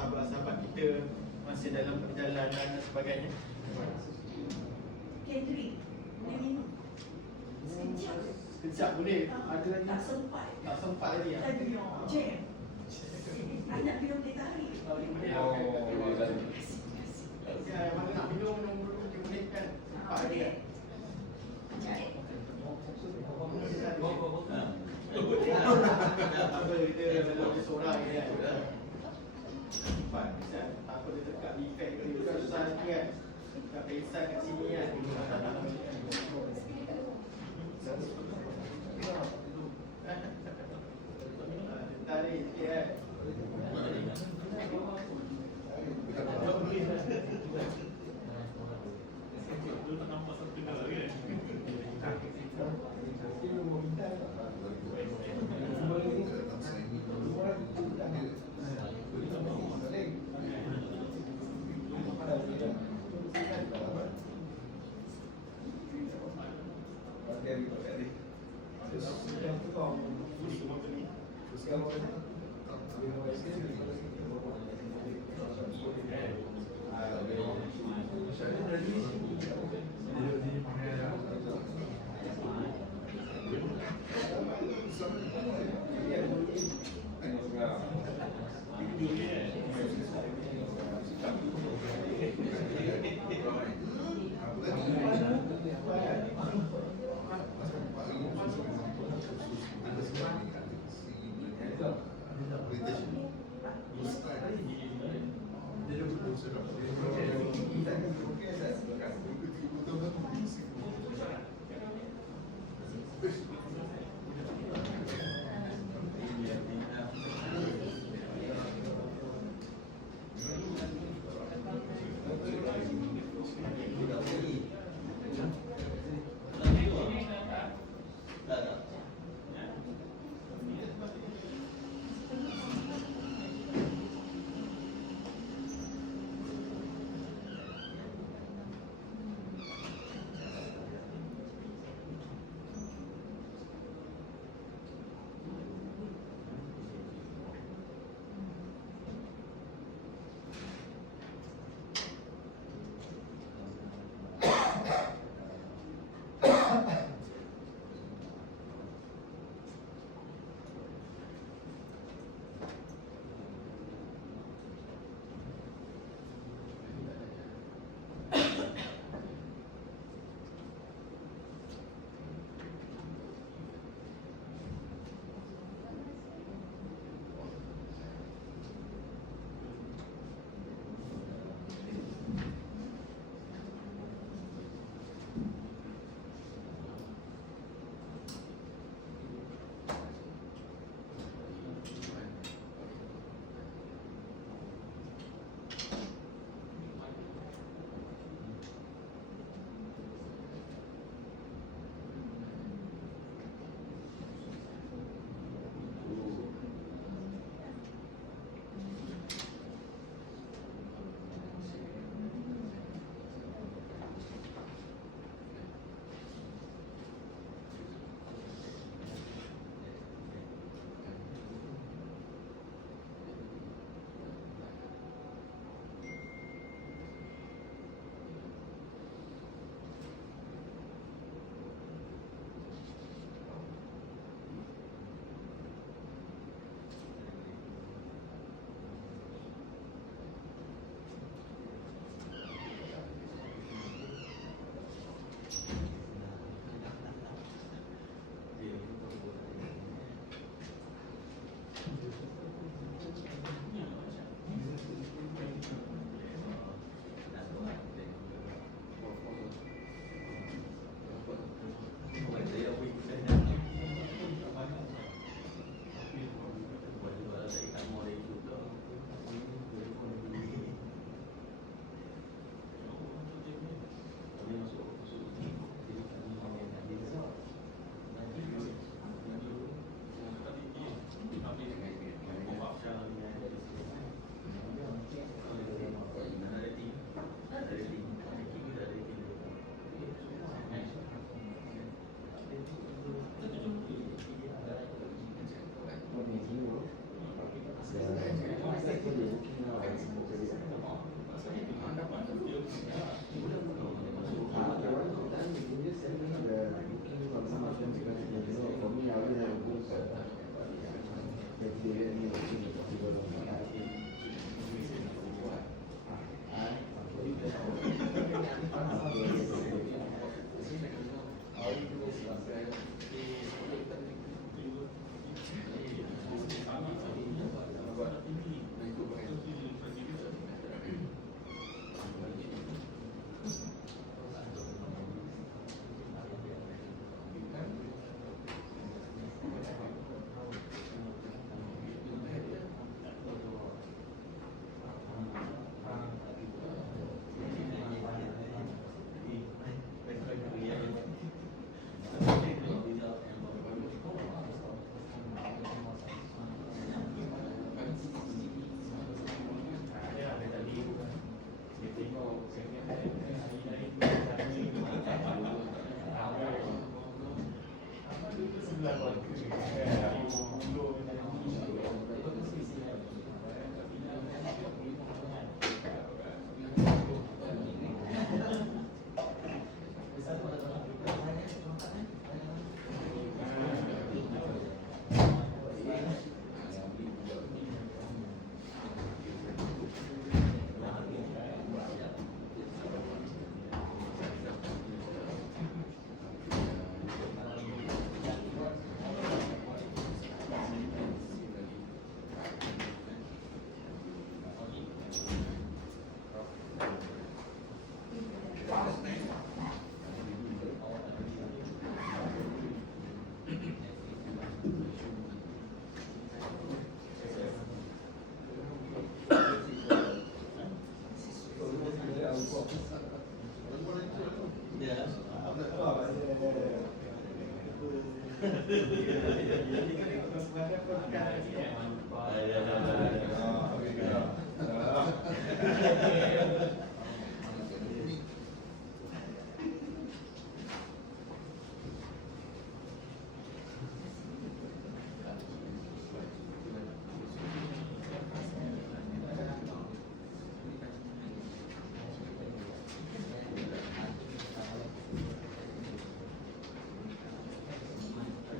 sahabat-sahabat kita masih dalam perjalanan dan sebagainya. Kendrick, boleh minum? Sekejap. Sekejap boleh. Ada lagi? Tak sempat. Tak sempat lagi ya? Tadi jam. Anak dia boleh tarik. Oh, boleh. Ya, mana nak minum dulu dia boleh kan? Sempat lagi ya? Jahit. Apa kita dalam seorang ni kan? Sempat bisa. Apa dia dekat di efek dia juga susah lagi kan? Dekat pesan kat sini kan? Tarik sikit kan?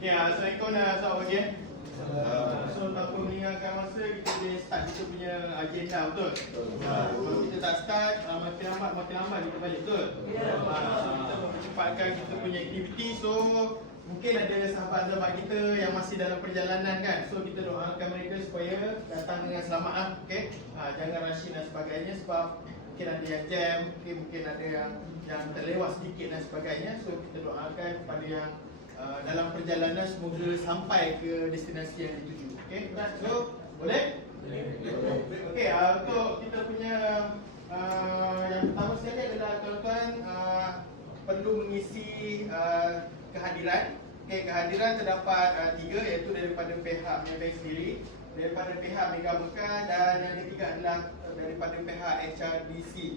Okay, Assalamualaikum dan selamat pagi. So, tanpa meninggalkan masa, kita boleh start kita punya agenda, betul? Kalau kita tak start, makin lambat kita balik, betul? So, kita mempercepatkan kita punya aktiviti. So, mungkin ada sahabat-sahabat kita yang masih dalam perjalanan kan. So, kita doakan mereka supaya datang dengan selamat lah, okay? Jangan rushing dan sebagainya sebab mungkin ada yang jam, mungkin ada yang terlewat sedikit dan sebagainya. So, kita doakan kepada yang dalam perjalanan semoga sampai ke destinasi yang dituju. Okey, so boleh? Okey, untuk kita punya yang pertama sekali adalah tuan-tuan perlu mengisi kehadiran. Okey, kehadiran terdapat 3 iaitu daripada pihak Maybank sendiri, daripada pihak Mega Mekah dan yang ketiga adalah daripada pihak HRDC.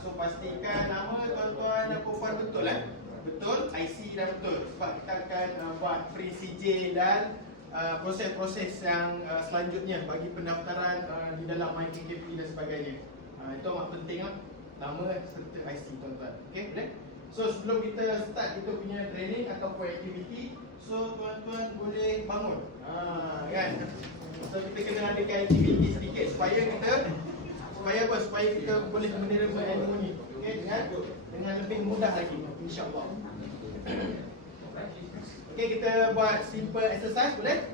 So pastikan nama tuan-tuan dan puan betul betul, IC dan betul sebab kita akan buat free CJ dan proses-proses yang selanjutnya bagi pendaftaran di dalam MyKKP dan sebagainya. Itu amat penting lah, nama serta IC tuan-tuan. Okay, boleh? So sebelum kita start kita punya training ataupun aktiviti, so tuan-tuan boleh bangun kan? So kita kena adakan aktiviti sedikit supaya kita boleh menerima ilmu ni, okay, dengan lebih mudah lagi, insya-Allah. Okey, kita buat simple exercise, boleh?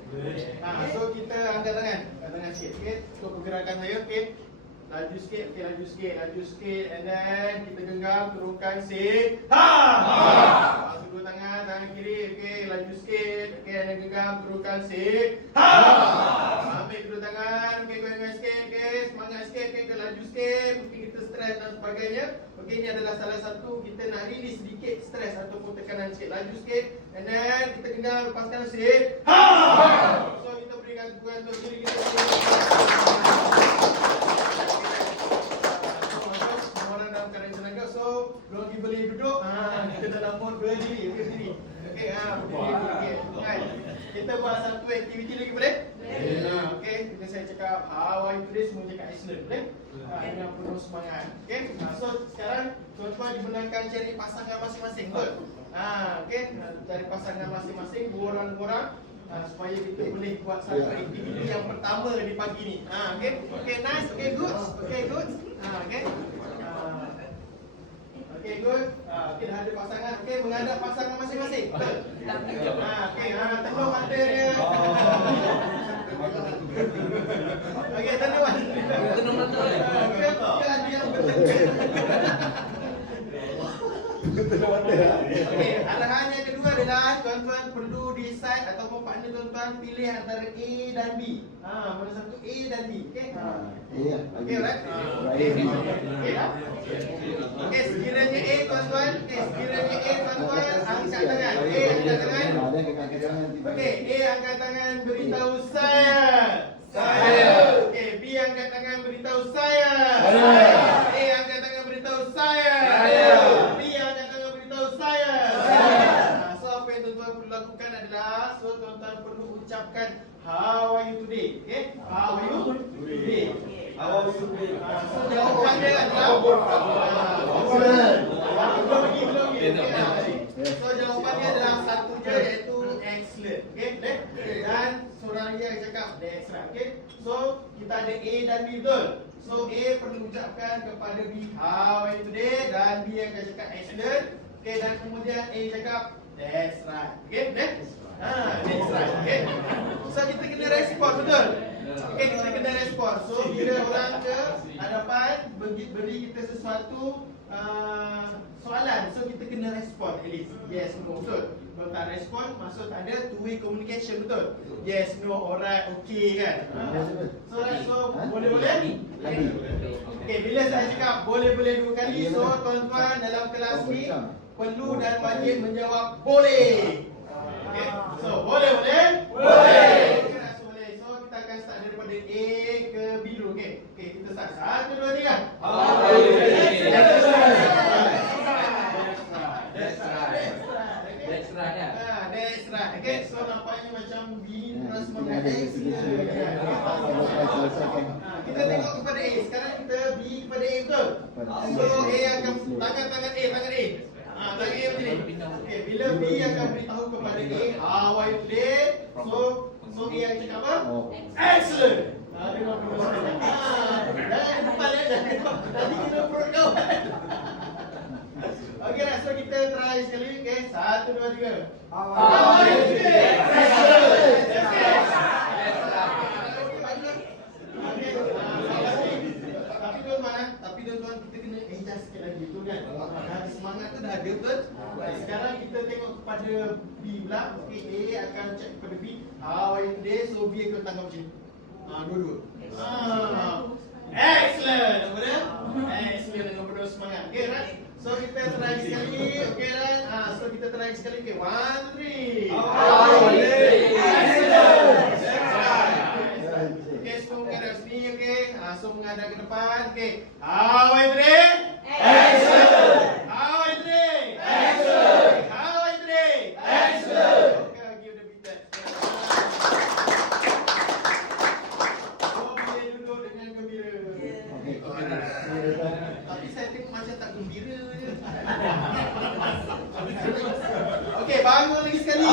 So kita angkat tangan sikit, okey. Untuk pergerakan saya, okey. Laju sikit, laju sikit, and then kita genggam, turunkan, say ha! So dua tangan kiri, okey, laju sikit, okey, and then genggam, turunkan, say ha! Ambil kedua tangan, okey, goyang sikit, okey, semangat sikit, okey, laju sikit, mungkin kita stres dan sebagainya. Okey, ini adalah salah satu kita nak release sedikit stres ataupun tekanan sikit, laju sikit, and then kita genggam, lepaskan, say ha! So kita berikan dukungan untuk diri kita. So, belum boleh duduk, kita dalam mode berdiri, berdiri. Okey, berdiri. Kan? Kita buat satu aktiviti lagi, boleh? Okey, kita saya cakap how are you today, semua cakap excellent, boleh? Dengan penuh semangat. Okey, so sekarang tuan-tuan dibenarkan cari pasangan masing-masing, betul? Okey, cari pasangan masing-masing, borang-borang. Supaya kita boleh buat satu aktiviti yang pertama di pagi ni. Okey, nice, okey, good. Okey, good. Okey. Okey, good. Okey, dah ada pasangan. Okey, menghadap pasangan masing-masing. Betul? Okey, tengok mata dia. Okey, tengok mata. Tengok mata. Okey, ada yang bertengkar. Okey, arahan yang kedua adalah tuan-tuan perlu decide ataupun partner tuan-tuan pilih antara A dan B. Mana satu A dan B. Okey? Okey, right? Okey lah. Okey, sekiranya A tuan-tuan, angkat tangan. A angkat tangan. Okey, A angkat tangan beritahu saya. Okey, B angkat tangan beritahu saya. A angkat tangan beritahu saya. B angkat tangan beritahu saya. So apa yang tuan-tuan perlu lakukan adalah, so tuan-tuan perlu ucapkan how are you today. Okey? How are you today? How are you today? So jawapannya adalah so jawapannya adalah satu je, iaitu excellent. Okey? Dan seorang dia cakap that's right. Okey? So kita ada A dan B, betul? So A perlu ucapkan kepada B how are you today, dan B akan cakap excellent. Okey, dan kemudian A cakap that's right. Okey? That's right. Okey? So kita kena respon, betul? Okey, kita kena respon. So bila orang ke hadapan beri kita sesuatu soalan, so kita kena respon at least. Yes, no, betul. Kalau tak respon, maksud tak ada two-way communication, betul? Yes, no, alright, okay kan? So boleh-boleh? Okey, bila saya cakap boleh-boleh 2 kali, so tuan-tuan dalam kelas ni perlu dan wajib menjawab boleh. Okey, so boleh-boleh? Boleh. Okey, dah boleh. So kita akan start daripada A ke B dulu. Okey. Okey, kita start. 1 2 3. That's right ya. That's right. Okay, so nampaknya macam B ni terus mengadai. Kita tengok kepada A. Sekarang kita B kepada A betul. So A akan tangan A. Tangan A macam ni. Okay, bila B akan beritahu kepada A how I play. So A akan cakap apa? Excellent. Tengok dulu sekarang. Jangan depan ya. Tadi kita perut kau. Okey dah, so kita try sekali. Okay, 1 2 3. Tapi tuan-tuan kita kena adjust sikit lagi tu kan. Semangat tu dah ada betul. Sekarang kita tengok kepada B pula. Okey, A akan check kepada B. How are you today? So B akan tangkap macam ni. Dua-dua. Excellent. Apa dia? Excellent dengan penuh semangat. Okey, right? So kita try sekali. Okey, right? So kita try sekali. Okey, 1 2 3. Excellent. Okey, semua menghadap sini. Okey. So menghadap ke depan. Okey. How are you today? Excellent. How are you today? Excellent. How are you today? Excellent. Okay, give the beat that. So boleh duduk dengan gembira. Tapi saya tengok macam tak gembira je. Okey, bangun lagi sekali.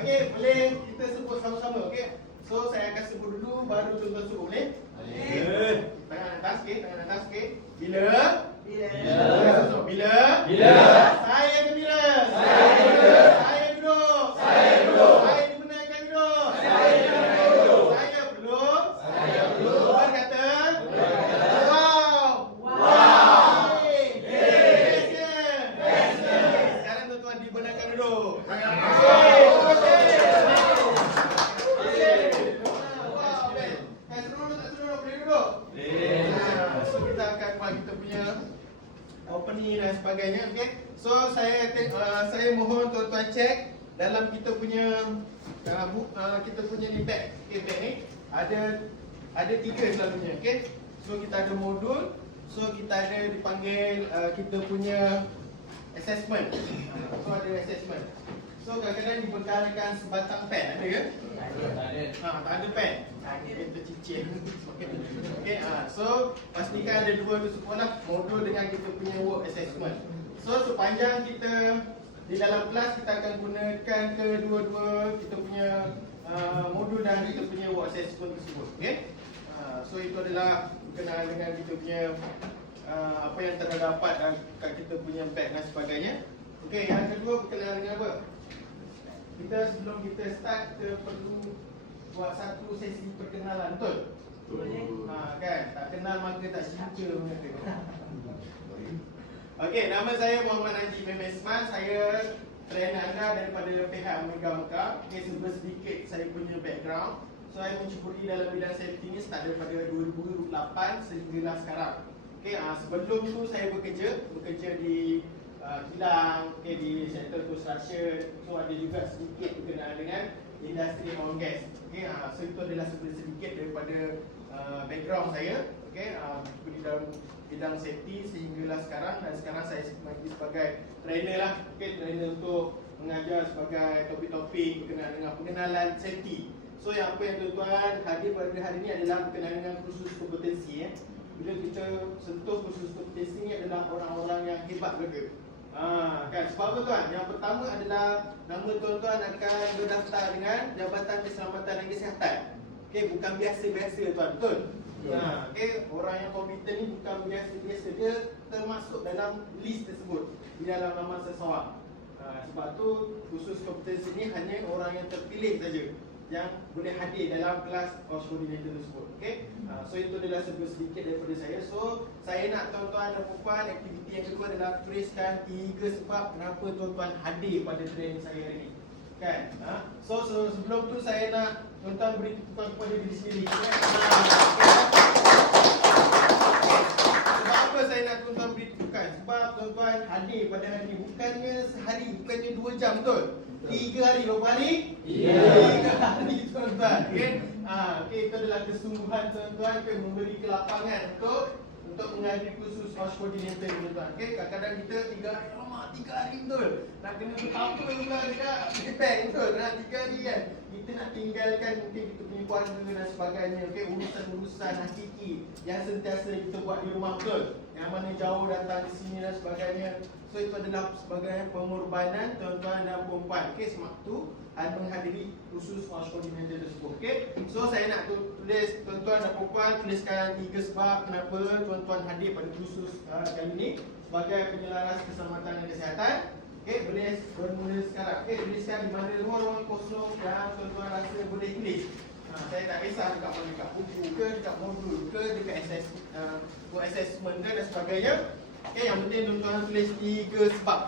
Okey, boleh kita sebut sama-sama, okey? So saya akan sebut dulu baru tuan-tuan sebut, boleh? Boleh. Tangan atas, okey? Tangan atas, okey? Bila? Bila? Saya gembira. Saya duduk. Saya dibenarkan duduk. Saya belum. Berkata. Wow. Sekarang tuan-tuan dibenarkan duduk. So kita akan buat kita punya opening dan sebagainya, okey. So saya mohon tuan-tuan cek dalam kita punya kita punya ni bag. Okey, bag ni ada 3 selalunya, okey. So kita ada modul, so kita ada dipanggil kita punya assessment. So ada assessment. So kadang-kadang dibekalkan sebatang pen, ada ke? Tak ada pen. Kita cicit. Okey, so pastikan ada 2 tu sekolah, modul dengan kita punya work assessment. So sepanjang kita di dalam kelas kita akan gunakan kedua-dua kita punya modul dan kita punya work assessment tersebut. Okey. So itu adalah berkenaan dengan kita punya apa yang terdapat kat kita punya bag dan sebagainya. Okey, yang kedua berkenaan dengan apa? Kita sebelum kita start kita perlu buat satu sesi perkenalan, betul? Kan, tak kenal maka tak cinta mengatakan. Okey, nama saya Muhammad Najib Memesman. Saya trainer anda daripada pihak Omega Mekah. Okey, sedikit saya punya background. So saya menceburi dalam bidang safety ni start daripada 2008 sehinggalah sekarang. Okey, sebelum tu saya bekerja di kilang, okay, di sektor construction. So ada juga sedikit berkenaan dengan industri oil and gas. Okay, so itu adalah sedikit daripada background saya. Okay, di dalam bidang safety sehinggalah sekarang, dan sekarang saya sebagai trainer lah. Okay, trainer untuk mengajar sebagai topik-topik berkenaan dengan pengenalan safety. So yang apa yang tuan-tuan hadir pada hari ini adalah berkenaan dengan kursus kompetensi. Bila kita sentuh kursus kompetensi ni adalah orang-orang yang hebat mereka. Kan, sebab apa tuan? Yang pertama adalah nama tuan-tuan akan berdaftar dengan Jabatan Keselamatan dan Kesihatan. Okey, bukan biasa-biasa tuan, betul? Okey, orang yang kompeten ni bukan biasa-biasa, dia termasuk dalam list tersebut di dalam laman seseorang. Sebab tu khusus kompetensi ni hanya orang yang terpilih saja yang boleh hadir dalam kelas course coordinator tersebut. Okey. So itu adalah sedikit daripada saya. So saya nak tuan-tuan dan puan, aktiviti yang kedua adalah tuliskan 3 sebab kenapa tuan-tuan hadir pada training saya hari ini. Kan? So sebelum tu saya nak tuan-tuan beri tepukan kepada diri sendiri. Kan? Sebab apa saya nak tuan-tuan beri tepukan? Sebab tuan-tuan hadir pada hari ini. Bukannya sehari, bukannya 2 jam, betul? 3 hari, berapa hari? 3 hari tuan-tuan. Okay? Okay, itu adalah kesungguhan tuan-tuan memberi kelapangan untuk menghadiri kursus House Coordinator tuan-tuan. Okay? Kadang-kadang kita 3 hari, lama 3 hari betul. Nak kena berapa pula dekat bank, betul? Nak 3 hari kan? Kita nak tinggalkan mungkin kita punya keluarga dan sebagainya. Okay? Urusan-urusan hakiki yang sentiasa kita buat di rumah, betul? Yang mana jauh datang di sini dan sebagainya. So itu adalah sebagai pengorbanan tuan-tuan dan perempuan. Okay, sebab tu menghadiri khusus House Coordinator tersebut. Okay, so saya nak tulis tuan-tuan dan perempuan, tuliskan 3 sebab kenapa tuan-tuan hadir pada khusus kali ini sebagai penyelaras keselamatan dan kesihatan. Okay, boleh bermula sekarang. Okay, tuliskan di mana ruang-ruang kosong yang tuan-tuan rasa boleh tulis. Saya tak kisah dekat mana, dekat buku ke, dekat modul ke, dekat assessment ke dan sebagainya. Okay, yang penting tuan-tuan tulis 3 sebab.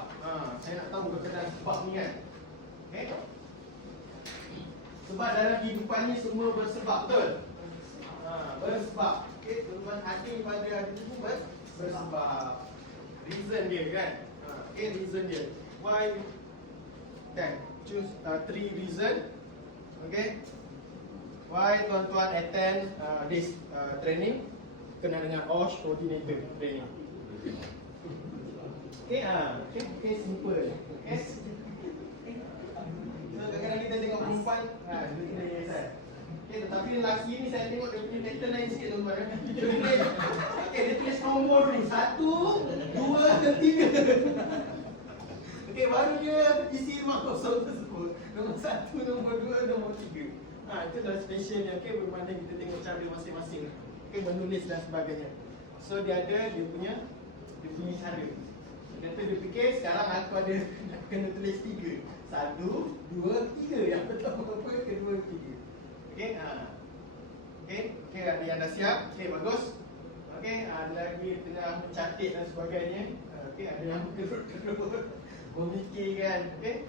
Saya nak tahu berkenaan sebab ni kan. Okay. Sebab dalam kehidupan ni semua bersebab, betul? Bersebab. Okay, tuan-tuan hadir pada hari itu bersebab. Reason dia kan. Okay, reason dia. Why? Kan, choose 3 reason. Okay. Why tuan-tuan attend this training? Kena dengan House Coordinator training. Okay, simple. Okay. So kadang-kadang kita tengok perempuan, dia kena yes. Okay, tetapi lelaki ni saya tengok dia punya pattern lain sikit tuan-tuan. Dia tulis nombor ni 1, 2, 3. Okay, baru dia isi rumah kosong tersebut. Nombor 1, nombor 2, nombor 3. Itu adalah special dia. Okay, bermandang kita tengok cara masing-masing. Okay, menulis dan sebagainya. So dia ada dia punya cara. Kata dia fikir sekarang aku ada kena tulis 3. 1, 2, 3. Yang pertama apa? Kedua, 3. Okey, okey, ada yang dah siap. Okey, bagus. Okey, ada lagi tengah mencatat dan sebagainya. Okey, ada yang terus memikirkan. Okey.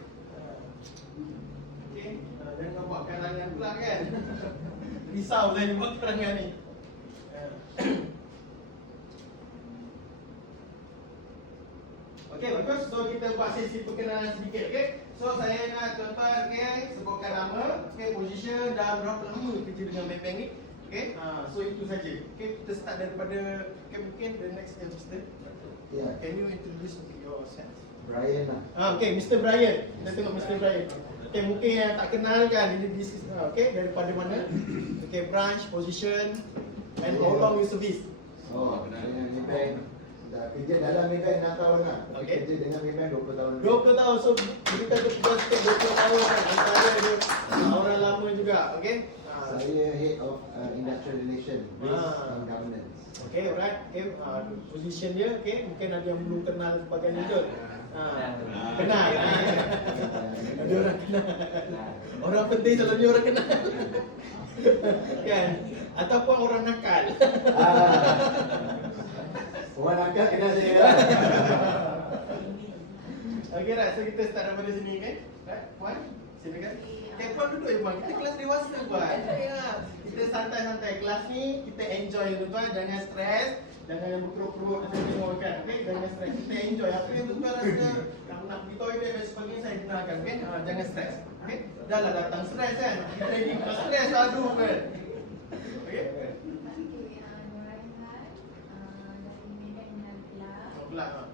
Okey, jangan buat karangan pula kan. Risau saya buat karangan ni. Okey, bagus. So kita buat sesi perkenalan sedikit, okey. So saya nak tuan-tuan sebutkan nama, position dan berapa lama kerja dengan bank ni. Okey. So itu saja. Okey, kita start daripada mungkin the next Mr. Yeah. Can you introduce yourself? Brian lah. Okey, Mr. Brian. Kita tengok Mr. Brian. Okey, mungkin yang tak kenal kan ini okey, daripada mana? Okey, branch, position and how long you service? Oh, dengan Maybank. Dah kerja dalam Maybank 6 tahun lah. Okey. Kerja dengan Maybank 20 tahun. 20 tahun. So kita bertugas 20 tahun kan. Antara dia orang lama juga. Okey. Saya Head of Industrial Relation, Risk and Governance. Okey, alright. Okey, position dia okey, mungkin ada yang belum kenal sebagainya tu. Kenal. Ada orang kenal. Orang penting selalunya orang kenal. Kan? Ataupun orang nakal. Orang nakal kenal saya. Okey, right. So kita start daripada sini kan? Right? Puan, silakan. Okay, Puan duduk je Puan. Kita kelas dewasa Puan. Kita santai-santai. Kelas ni kita enjoy tuan-tuan. Jangan stres. Jangan yang berkerut-kerut macam tengok kan. Okay, jangan stres. Kita enjoy. Apa yang tuan-tuan rasa nak pergi toilet dan sebagainya saya kenalkan. Okay, jangan stres. Okay, dah lah datang stres kan. Kita lagi tak stres aduh kan. Okay. Kelak.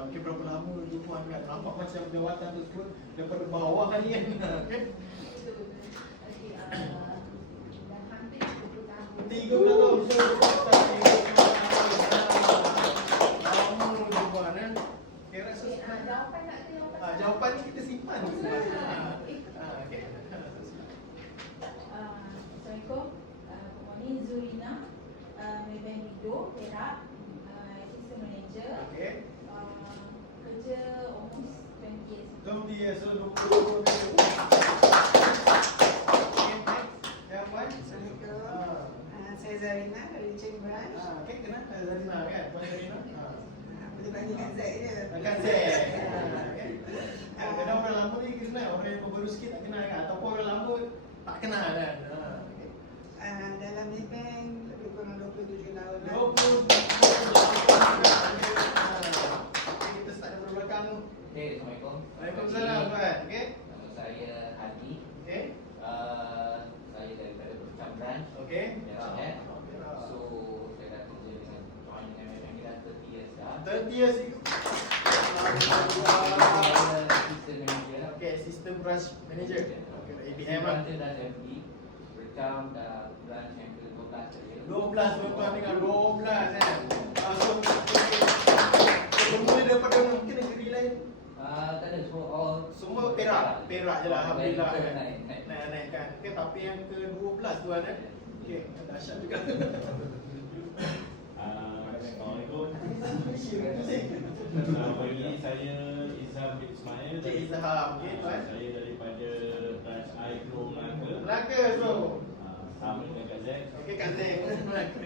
Okay, berapa lama tu Puan kan? Nampak macam jawatan tersebut daripada bawah kan ni kan? Okay. 30 tahun. Lama tu Puan kan? Okay, rasa Jawapan nak ke jawapan? jawapan ni kita simpan. Okay. Assalamualaikum. Ini Zurina, Maybank Indo, Perak, Assistant Manager. Okay. Kerja almost 20 years. 20 years, so 20 years. Okay, next. Yang Puan? Assalamualaikum. Saya Zarina dari Chamber branch. Okay, kenal Zarina kan? Tuan Zarina. Boleh bandingkan Z dia. Kan Z. Kadang orang lama ni kenal, orang yang baru sikit tak kenal kan? Ataupun orang lama tak kenal kan? Dalam Maybank lebih kurang 27 tahun lah. 27. Kita start dari belakang. Okay, Assalamualaikum. Waalaikumsalam Tuan. Okay? Nama saya Hadi. Okay? Saya daripada Bercam Branch. Okay? Perak, So, saya dah kerja dengan join dengan Maybank ni dah 30 years dah. 30 years itu. Saya assistant manager. Okay, assistant branch manager. Okay, ABM lah. Branch dah MD. Bercam dah branch yang ke-12 saya. 12 tuan dengan 12 kan. So bermula daripada mungkin negeri lain. Tak ada, Semua Perak je lah, alhamdulillah kan. Naik. Naik-naikkan. Okay, tapi yang ke-12 tuan kan. Okay, dahsyat juga. Assalamualaikum. Selamat pagi, saya Izham bin Ismail. Cik Izham, okay tuan. Saya daripada branch Agro Melaka. Melaka so. Sama dengan Kak Zack. Okay, Kak Zack pun Melaka.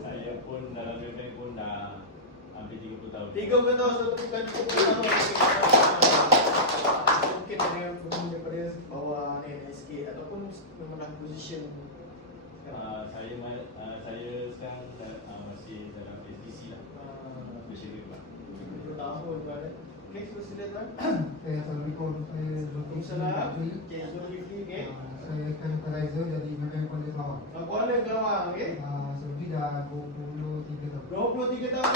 Saya pun dalam Maybank pun dah hampir 30 tahun. 30 tahun, so bukan 30 tahun. Mungkin ada yang bermula daripada bawah ni sikit ataupun memang dah position. Saya sekarang masih dalam SDC lah. Bersyukur Pak. 30 tahun tuan. Okay, so sila tuan. Assalamualaikum, saya Zulkifli Waalaikumsalam. Abdul. Cik Zulkifli, okay. Saya sanitizer dari Maybank Kuala Kelawar. Kuala Kelawar, okay. Sebelum dah 23 tahun. 23 tahun.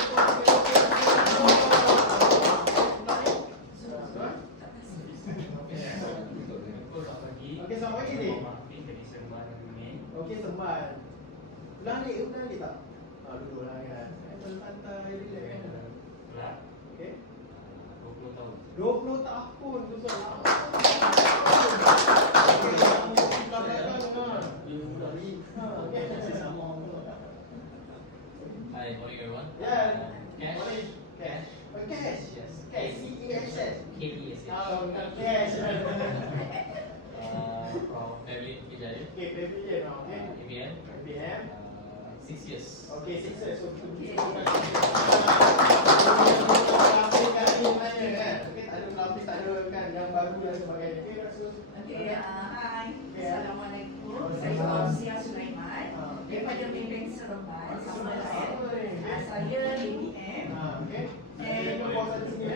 Okey, selamat pagi ni. Okey, sempat. Belalik tak? Duduk lah kan. Santai, relax kan. Okey. 20 tahun. 20 tahun tu tuan. Hi, morning everyone. Yeah. Cash. Morning. Cash. Cash. Yes. CESS. KES. Bukan cash. From Family Kijaya. Okay, pavilion. Okay. ABN. BM. 6 years. Okay, sukses. So, Okay. ada pelapis, tak ada kan yang baru dan sebagainya. Okay, Rasul. Okey, hai. Assalamualaikum. Saya Fauziah Sulaiman daripada Maybank Seremban, sama lain. Saya ABM. Okay. And Nombor satu ni,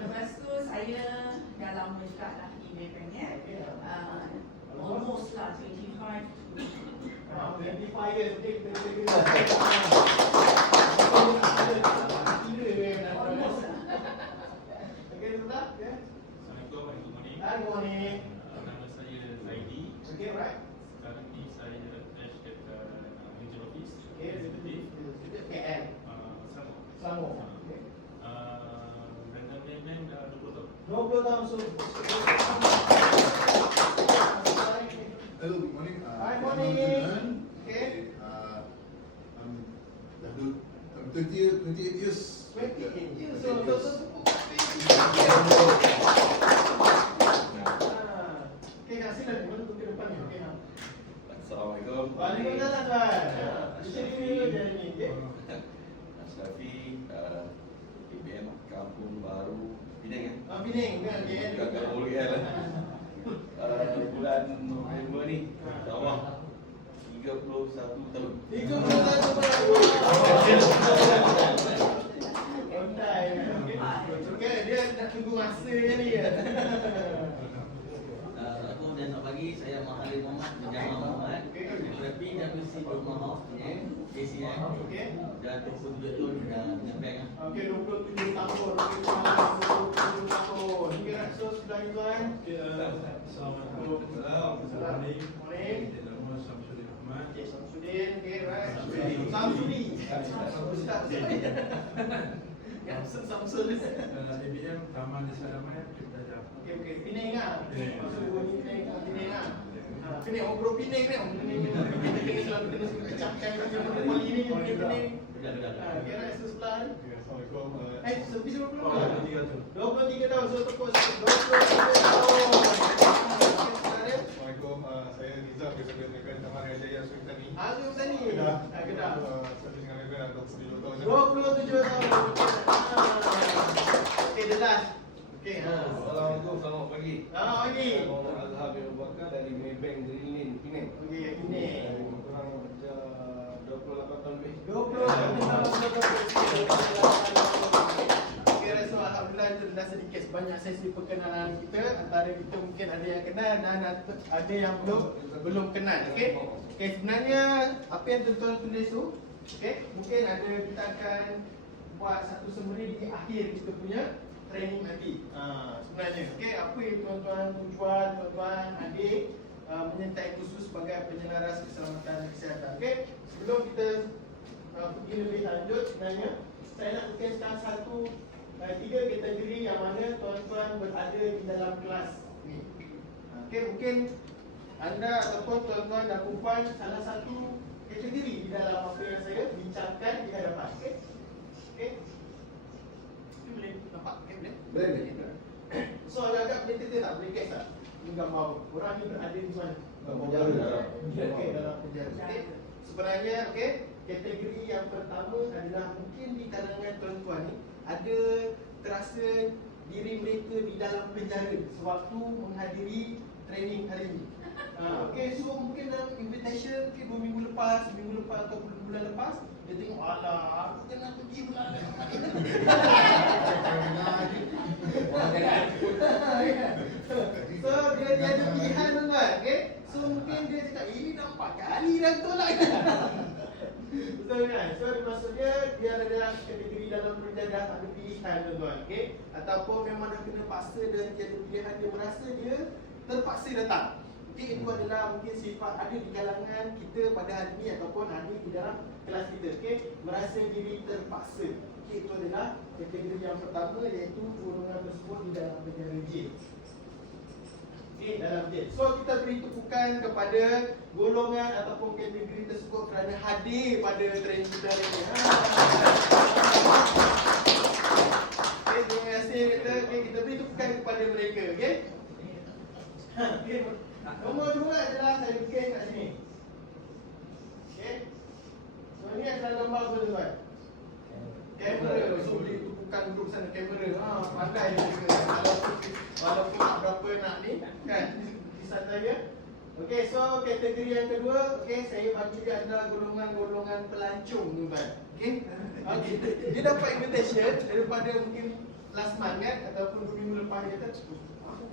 lepas tu saya dah lama juga lah di Maybank ni. Almost lah 25 to 25 years. Okay, almost lah. okay, sudah? Okay. Assalamualaikum, good morning. Good morning. Nama saya Zaidi. Okay, right? Sekarang ni saya attached dekat manager office. Okay, Executive. KL. Sama. Selangor. Okay. Dengan Maybank dah 20 tahun. 20 tahun so. Hello, good morning. Hi, morning. Okay. I'm 28 years. 28 years. So, okay, kat sini lah. Mana tu ke depan ni? Okay, nah. Assalamualaikum. Waalaikumsalam, tuan. Di sini dulu je ni, okay? Asrafi, ABM Kampung Baru Penang kan? Pening kan? KL. Kakak boleh kan? Bulan November ni, insyaAllah 31 tahun. 31 tahun. On time. Okay, dia nak tunggu masa je ni. Assalamualaikum dan selamat pagi. Saya Mahalil Muhammad Menjama Muhammad. Terapi dan mesti rumah house ACM. Okay. Dan 27 tahun dengan bank. Okay, 27 tahun. 27 tahun. Okay, so sudah ni tuan. Assalamualaikum. Morning. Nama Samsudin Ahmad. Okay, Samsudin. Okay, right. Samsudi. Ustaz. Samsul. ABM Taman Desa Damai kita jawab. Okay, Penang lah. Penang. Maksud bunyi Penang lah. Penang, bro Penang kan? Kita selalu kena kecapkan macam poli ni, Penang. Benar-benar. Okay, right, so sebelah ni. Assalamualaikum. Sepi 20 tahun. 23 tahun. 23 tahun, so tepuk 23 tahun. Assalamualaikum, saya Nizam daripada Maybank Taman Raya Jaya lama bertani? Kedah. Saya dengan Regan dah 27 tahun. 27 tahun. Okey, the last. Okey, Assalamualaikum, selamat pagi. Selamat pagi. Saya Muhammad Azhar bin Abu Bakar dari Maybank Green Lane, Penang. Okey, ini. Kurang macam 28 tahun lebih. 20. Okey, rasa alhamdulillah itu dah sedikit sebanyak sesi perkenalan kita. Antara kita mungkin ada yang kenal dan ada yang belum kenal. Okey. Okey, sebenarnya apa yang tuan-tuan tulis tu, okey, mungkin ada kita akan buat satu summary di akhir kita punya training nanti. Sebenarnya, okey, apa yang tuan-tuan tujuan, tuan-tuan adik menyertai khusus sebagai penyelaras keselamatan dan kesihatan. Okey, sebelum kita pergi lebih lanjut, sebenarnya saya nak tuliskan tiga kategori yang mana tuan-tuan berada di dalam kelas ni. Okey, mungkin anda ataupun tuan-tuan dan puan salah satu kategori di dalam apa yang saya bincangkan di hadapan. Okey. Okey. Ini boleh nampak? Okey, boleh? Boleh. So agak-agak boleh kata tak? Boleh guess tak? Ini gambar orang ni berada di mana? Penjara. Okey, dalam penjara. Okey. Sebenarnya okey, kategori yang pertama adalah mungkin di kalangan tuan-tuan ni ada terasa diri mereka di dalam penjara sewaktu menghadiri training hari ini. Okey, so mungkin dalam invitation mungkin 2 minggu lepas, seminggu lepas atau bulan lepas dia tengok, alah aku kena pergi pula. So dia ada pilihan tuan-tuan, okey. So mungkin dia cakap ini dah 4 kali dah tolak. Betul kan? So maksudnya dia ada dalam kategori dalam penjara dah tak ada pilihan tuan-tuan, okey. Ataupun memang dah kena paksa dan dia ada pilihan, dia merasa dia terpaksa datang. Okey, itu adalah mungkin sifat ada di kalangan kita pada hari ini ataupun ada di dalam kelas kita, okey. Merasa diri terpaksa. Okey, itu adalah kategori yang pertama, iaitu golongan tersebut di dalam penjara jail. Okey, dalam jail. So kita beri tepukan kepada golongan ataupun kategori tersebut kerana hadir pada training kita hari ini. Okey, terima kasih kita. Okey, kita beri tepukan kepada mereka, okey. Okey. Nombor 2 adalah saya bikin kat sini. Okey. So ni adalah gambar apa tuan? Kamera. So boleh tepukan duduk sana kamera. Pandai juga. Walaupun tak berapa nak ni kan. Kisah saya. Okey, so kategori yang kedua, okey, saya bagi dia adalah golongan-golongan pelancong tuan. Okey. Okey. Dia dapat invitation daripada mungkin last month kan ataupun 2 minggu lepas dia kata,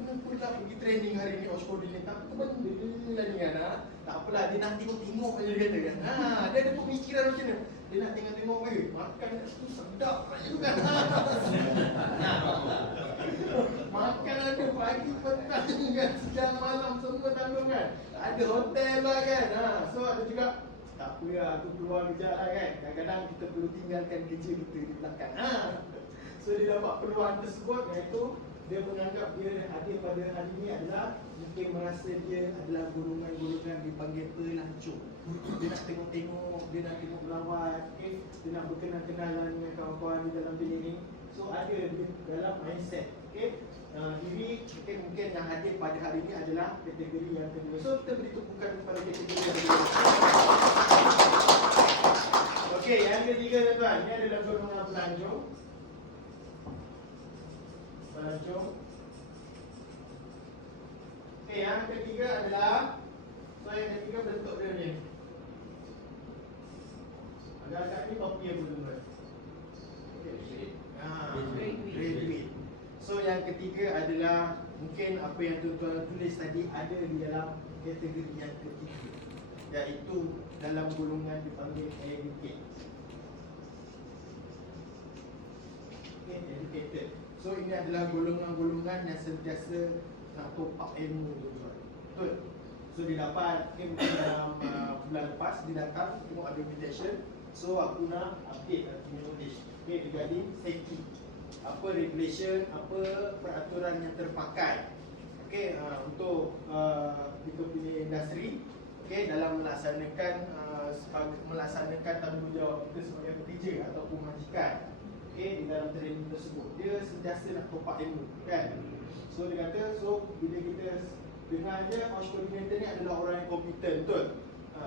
aku dah pergi training hari ni coordinator. Apa benda lah ni kan? Tak apalah, dia nak tengok-tengok aja dia kata kan. Dia ada pemikiran macam ni. Dia nak tengok-tengok makan kat situ sedap aja kan. Makan ada pagi, petang kan, siang malam semua tanggung kan. Ada hotel lah kan. So ada juga tak apa lah, aku keluar kejap lah kan. Kadang-kadang kita perlu tinggalkan kerja kita di belakang. So dia dapat peluang tersebut, iaitu dia menganggap dia hadir pada hari ini adalah mungkin merasa dia adalah golongan-golongan dipanggil pelancong. Dia nak tengok-tengok, dia nak tengok melawat, okay? Dia nak berkenal-kenalan dengan kawan-kawan di dalam bilik ni. So ada dia dalam mindset, okay? Diri mungkin yang hadir pada hari ini adalah kategori yang kedua. So kita beri tepukan kepada kategori yang kedua. Okey, yang ketiga tuan-tuan, ini adalah golongan pelancong. Pelancong. Okey, yang ketiga adalah, so yang ketiga bentuk dia ni. Agak-agak ni topi apa tuan-tuan? Graduate. So yang ketiga adalah mungkin apa yang tuan-tuan tulis tadi ada di dalam kategori yang ketiga, iaitu dalam golongan dipanggil educate. Okay, educated. So ini adalah golongan-golongan yang sentiasa nak top up ilmu tuan-tuan. Betul? So dia dapat, mungkin dalam bulan lepas dia datang tengok ada invitation. So aku nak update knowledge. Okay, regarding safety. Apa regulation, apa peraturan yang terpakai. Okay, untuk kita punya industri. Okay, dalam melaksanakan tanggungjawab kita sebagai pekerja ataupun majikan. Okay, di dalam training tersebut dia sentiasa nak top up ilmu kan. So dia kata, so bila kita dengar je coach coordinator ni adalah orang yang kompeten, betul?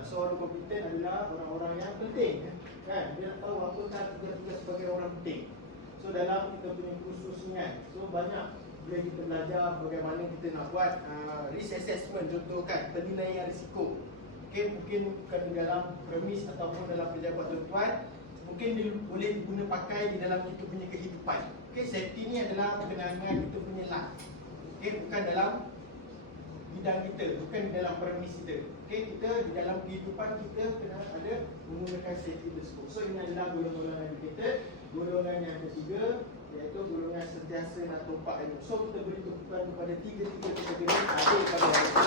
So orang kompeten adalah orang-orang yang penting, kan? Dia nak tahu apakah tugas-tugas sebagai orang penting. So dalam kita punya kursus ni kan, so banyak boleh kita belajar bagaimana kita nak buat risk assessment, contoh kan, penilaian risiko. Okay, mungkin bukan di dalam premis ataupun dalam pejabat tuan-tuan, mungkin dia boleh guna pakai di dalam kita punya kehidupan. Okay, safety ni adalah berkenaan dengan kita punya life. Okay, bukan dalam bidang kita, bukan di dalam premis kita. Okay, kita di dalam kehidupan kita kena ada menggunakan safety tersebut. So ini adalah golongan educated. Golongan yang ketiga iaitu golongan sentiasa nak tumpak ilmu. So kita beri tumpuan kepada tiga-tiga kategori adik pada hari ini.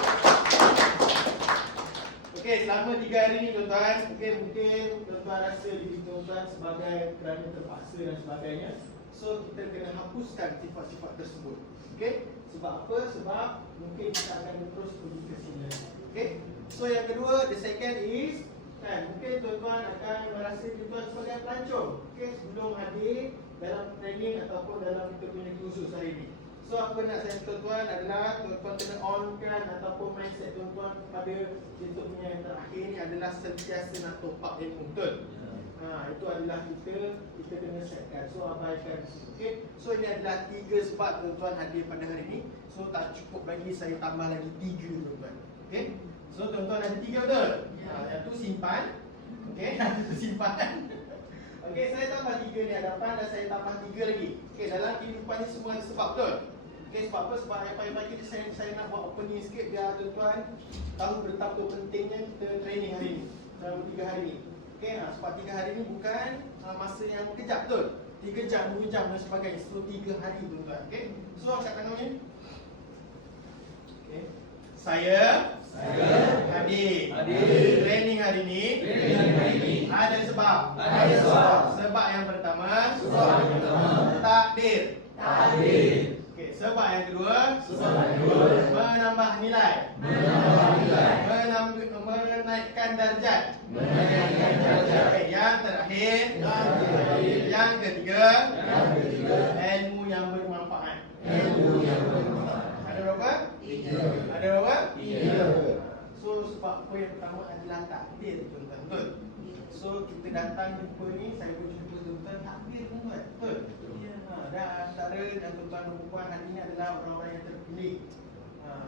Okey, selama 3 hari ni tuan-tuan, okey, mungkin tuan-tuan rasa diri tuan-tuan sebagai kerana terpaksa dan sebagainya. So kita kena hapuskan sifat-sifat tersebut. Okey, sebab apa? Sebab mungkin kita akan terus pergi ke sini. Okey. So yang kedua, the second is kan, mungkin tuan-tuan akan merasa tuan sebagai pelancong. Okey, sebelum hadir dalam training ataupun dalam kita punya kursus hari ini. So apa nak saya tuan-tuan adalah tuan-tuan kena onkan ataupun mindset tuan-tuan pada kita punya yang terakhir ni adalah sentiasa nak topak ilmu, betul? Itu adalah kita kena setkan. So abaikan. Okey. So ini adalah 3 sebab tuan-tuan hadir pada hari ini. So tak cukup lagi, saya tambah lagi 3 tuan-tuan. Okey. So tuan-tuan ada 3 betul? Yang tu simpan. Okey, yang tu simpan. Okey, saya tambah 3 ni hadapan dan saya tambah 3 lagi. Okey, dalam kehidupan ni semua ada sebab, betul? Okey, sebab apa? Sebab pagi-pagi ni saya nak buat opening sikit biar tuan-tuan tahu betapa pentingnya kita training hari ni. Dalam 3 hari ni. Okey, sebab 3 hari ni bukan masa yang kejap, betul? 3 jam, 2 jam dan sebagainya. So 3 hari tuan-tuan. Okey. So angkat tangan ni. Okey. Saya hadir. Training hari ini ada sebab. Sebab yang pertama, takdir. Okey, sebab yang kedua, menambah nilai. Menaikkan darjat. Okey, yang terakhir, yang ketiga, ilmu yang bermanfaat. Ada berapa? 3. Ada berapa? 3. So sebab apa yang pertama adalah takdir, tuan-tuan, betul? So kita datang jumpa ni, saya berjumpa tuan-tuan, takdir, tuan-tuan, betul? Dan antara dan tuan-tuan dan puan hari ni adalah orang-orang yang terpilih.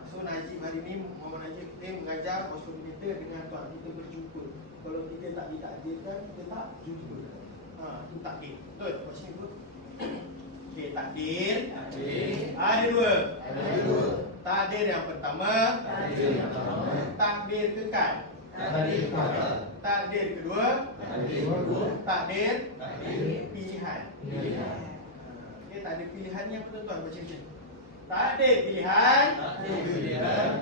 So Najib hari ni, Muhammad Najib kita mengajar koordinator dengan tuan kita berjumpa. Kalau kita tak ditakdirkan, kita tak jumpa. Itu takdir, betul? Baca ni dulu. Okey, takdir. Ada 2. Takdir yang pertama, takdir kekal. Takdir kedua, takdir pilihan. Okey, takdir pilihan yang tuan-tuan baca macam ni. Takdir pilihan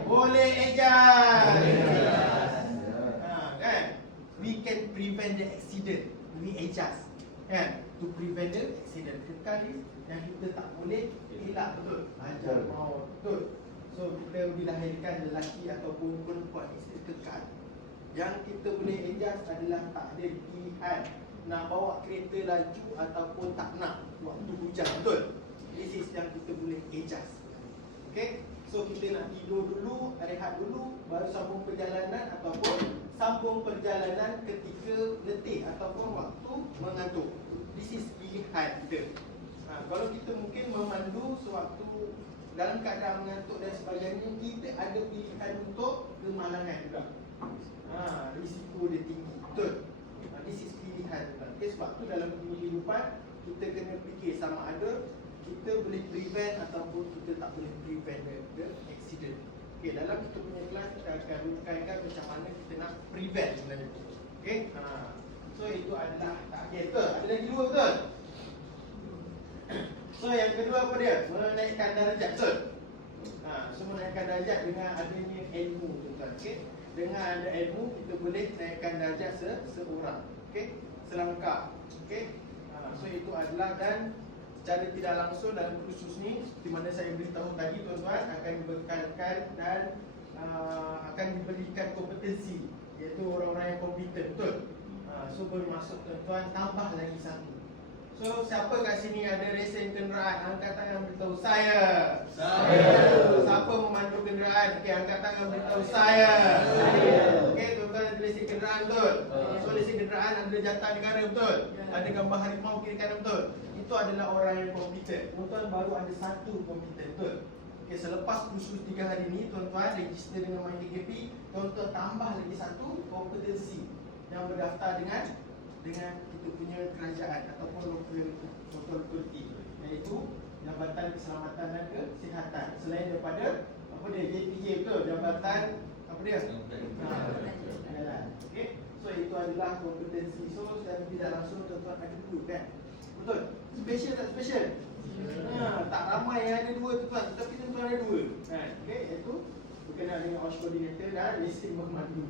boleh adjust. Kan? We can prevent the accident. We adjust. Kan? To prevent the accident. Kekal ni yang kita tak boleh elak, betul? Ajar maut, betul? So kita dilahirkan lelaki ataupun perempuan isteri kekal. Yang kita boleh adjust adalah takdir pilihan. Nak bawa kereta laju ataupun tak nak waktu hujan, betul? This is yang kita boleh adjust. Okay? So kita nak tidur dulu, rehat dulu, baru sambung perjalanan ataupun sambung perjalanan ketika letih ataupun waktu mengantuk. This is pilihan kita. Kalau kita mungkin memandu sewaktu dalam keadaan mengantuk dan sebagainya, kita ada pilihan untuk kemalangan juga. Risiko dia tinggi, betul? This is pilihan. Okay, sebab tu dalam kehidupan kita kena fikir sama ada kita boleh prevent ataupun kita tak boleh prevent the accident. Okay, dalam kita punya kelas kita akan uraikan macam mana kita nak prevent sebenarnya. Okay, so itu adalah takdir, betul? Ada lagi 2, betul? So yang kedua apa dia? Menaikkan darjat, betul? So menaikkan darjat dengan adanya ilmu, tuan-tuan. Okay? Dengan ada ilmu kita boleh naikkan darjat seorang. Okay? Selangkah. Okay? So itu adalah, dan secara tidak langsung dalam kursus ni seperti mana saya beritahu tadi, tuan-tuan, akan dibekalkan dan akan diberikan kompetensi, iaitu orang-orang yang kompeten, betul? So bermaksud tuan-tuan tambah lagi 1. So siapa kat sini ada lesen kenderaan? Angkat tangan beritahu saya. Siapa memandu kenderaan? Okey, angkat tangan beritahu saya. Okey, tuan-tuan ada lesen kenderaan betul. So lesen kenderaan ada jatah negara betul. Ada gambar harimau kiri kanan betul. Itu adalah orang yang kompetent. Tuan-tuan baru ada satu kompetent betul. Okey, selepas kursus 3 hari ni tuan-tuan register dengan MyKKP, tuan-tuan tambah lagi satu kompetensi yang berdaftar dengan kita punya kerajaan ataupun local authority, iaitu Jabatan Keselamatan dan Kesihatan. Selain daripada apa dia, JPJ betul, Jabatan apa dia? Okey. So itu adalah kompetensi. So secara tidak langsung tuan-tuan ada dua kan? Betul? Special tak special? Tak ramai yang ada dua tuan-tuan, tetapi tuan-tuan ada dua. Kan? Okey, iaitu berkenaan dengan OSH coordinator dan lesen memandu.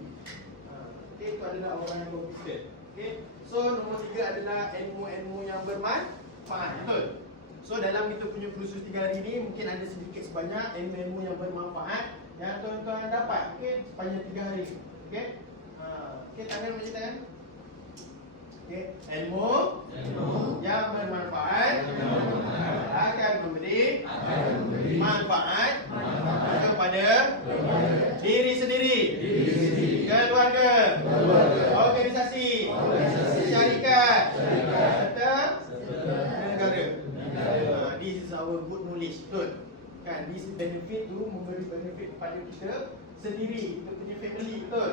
Okey, itu adalah orang yang kompetent. Okey. So nombor 3 adalah ilmu-ilmu yang bermanfaat. Betul? So dalam kita punya kursus 3 hari ni mungkin ada sedikit sebanyak ilmu-ilmu yang bermanfaat yang tuan-tuan dapat, okey, sepanjang 3 hari. Okey. Okey, tangan macam tangan. Okey, ilmu yang bermanfaat akan memberi manfaat kepada diri sendiri, keluarga, organisasi, syarikat, serta negara. This is our good knowledge, betul? Kan, this benefit tu memberi benefit kepada kita sendiri, kita punya family, betul?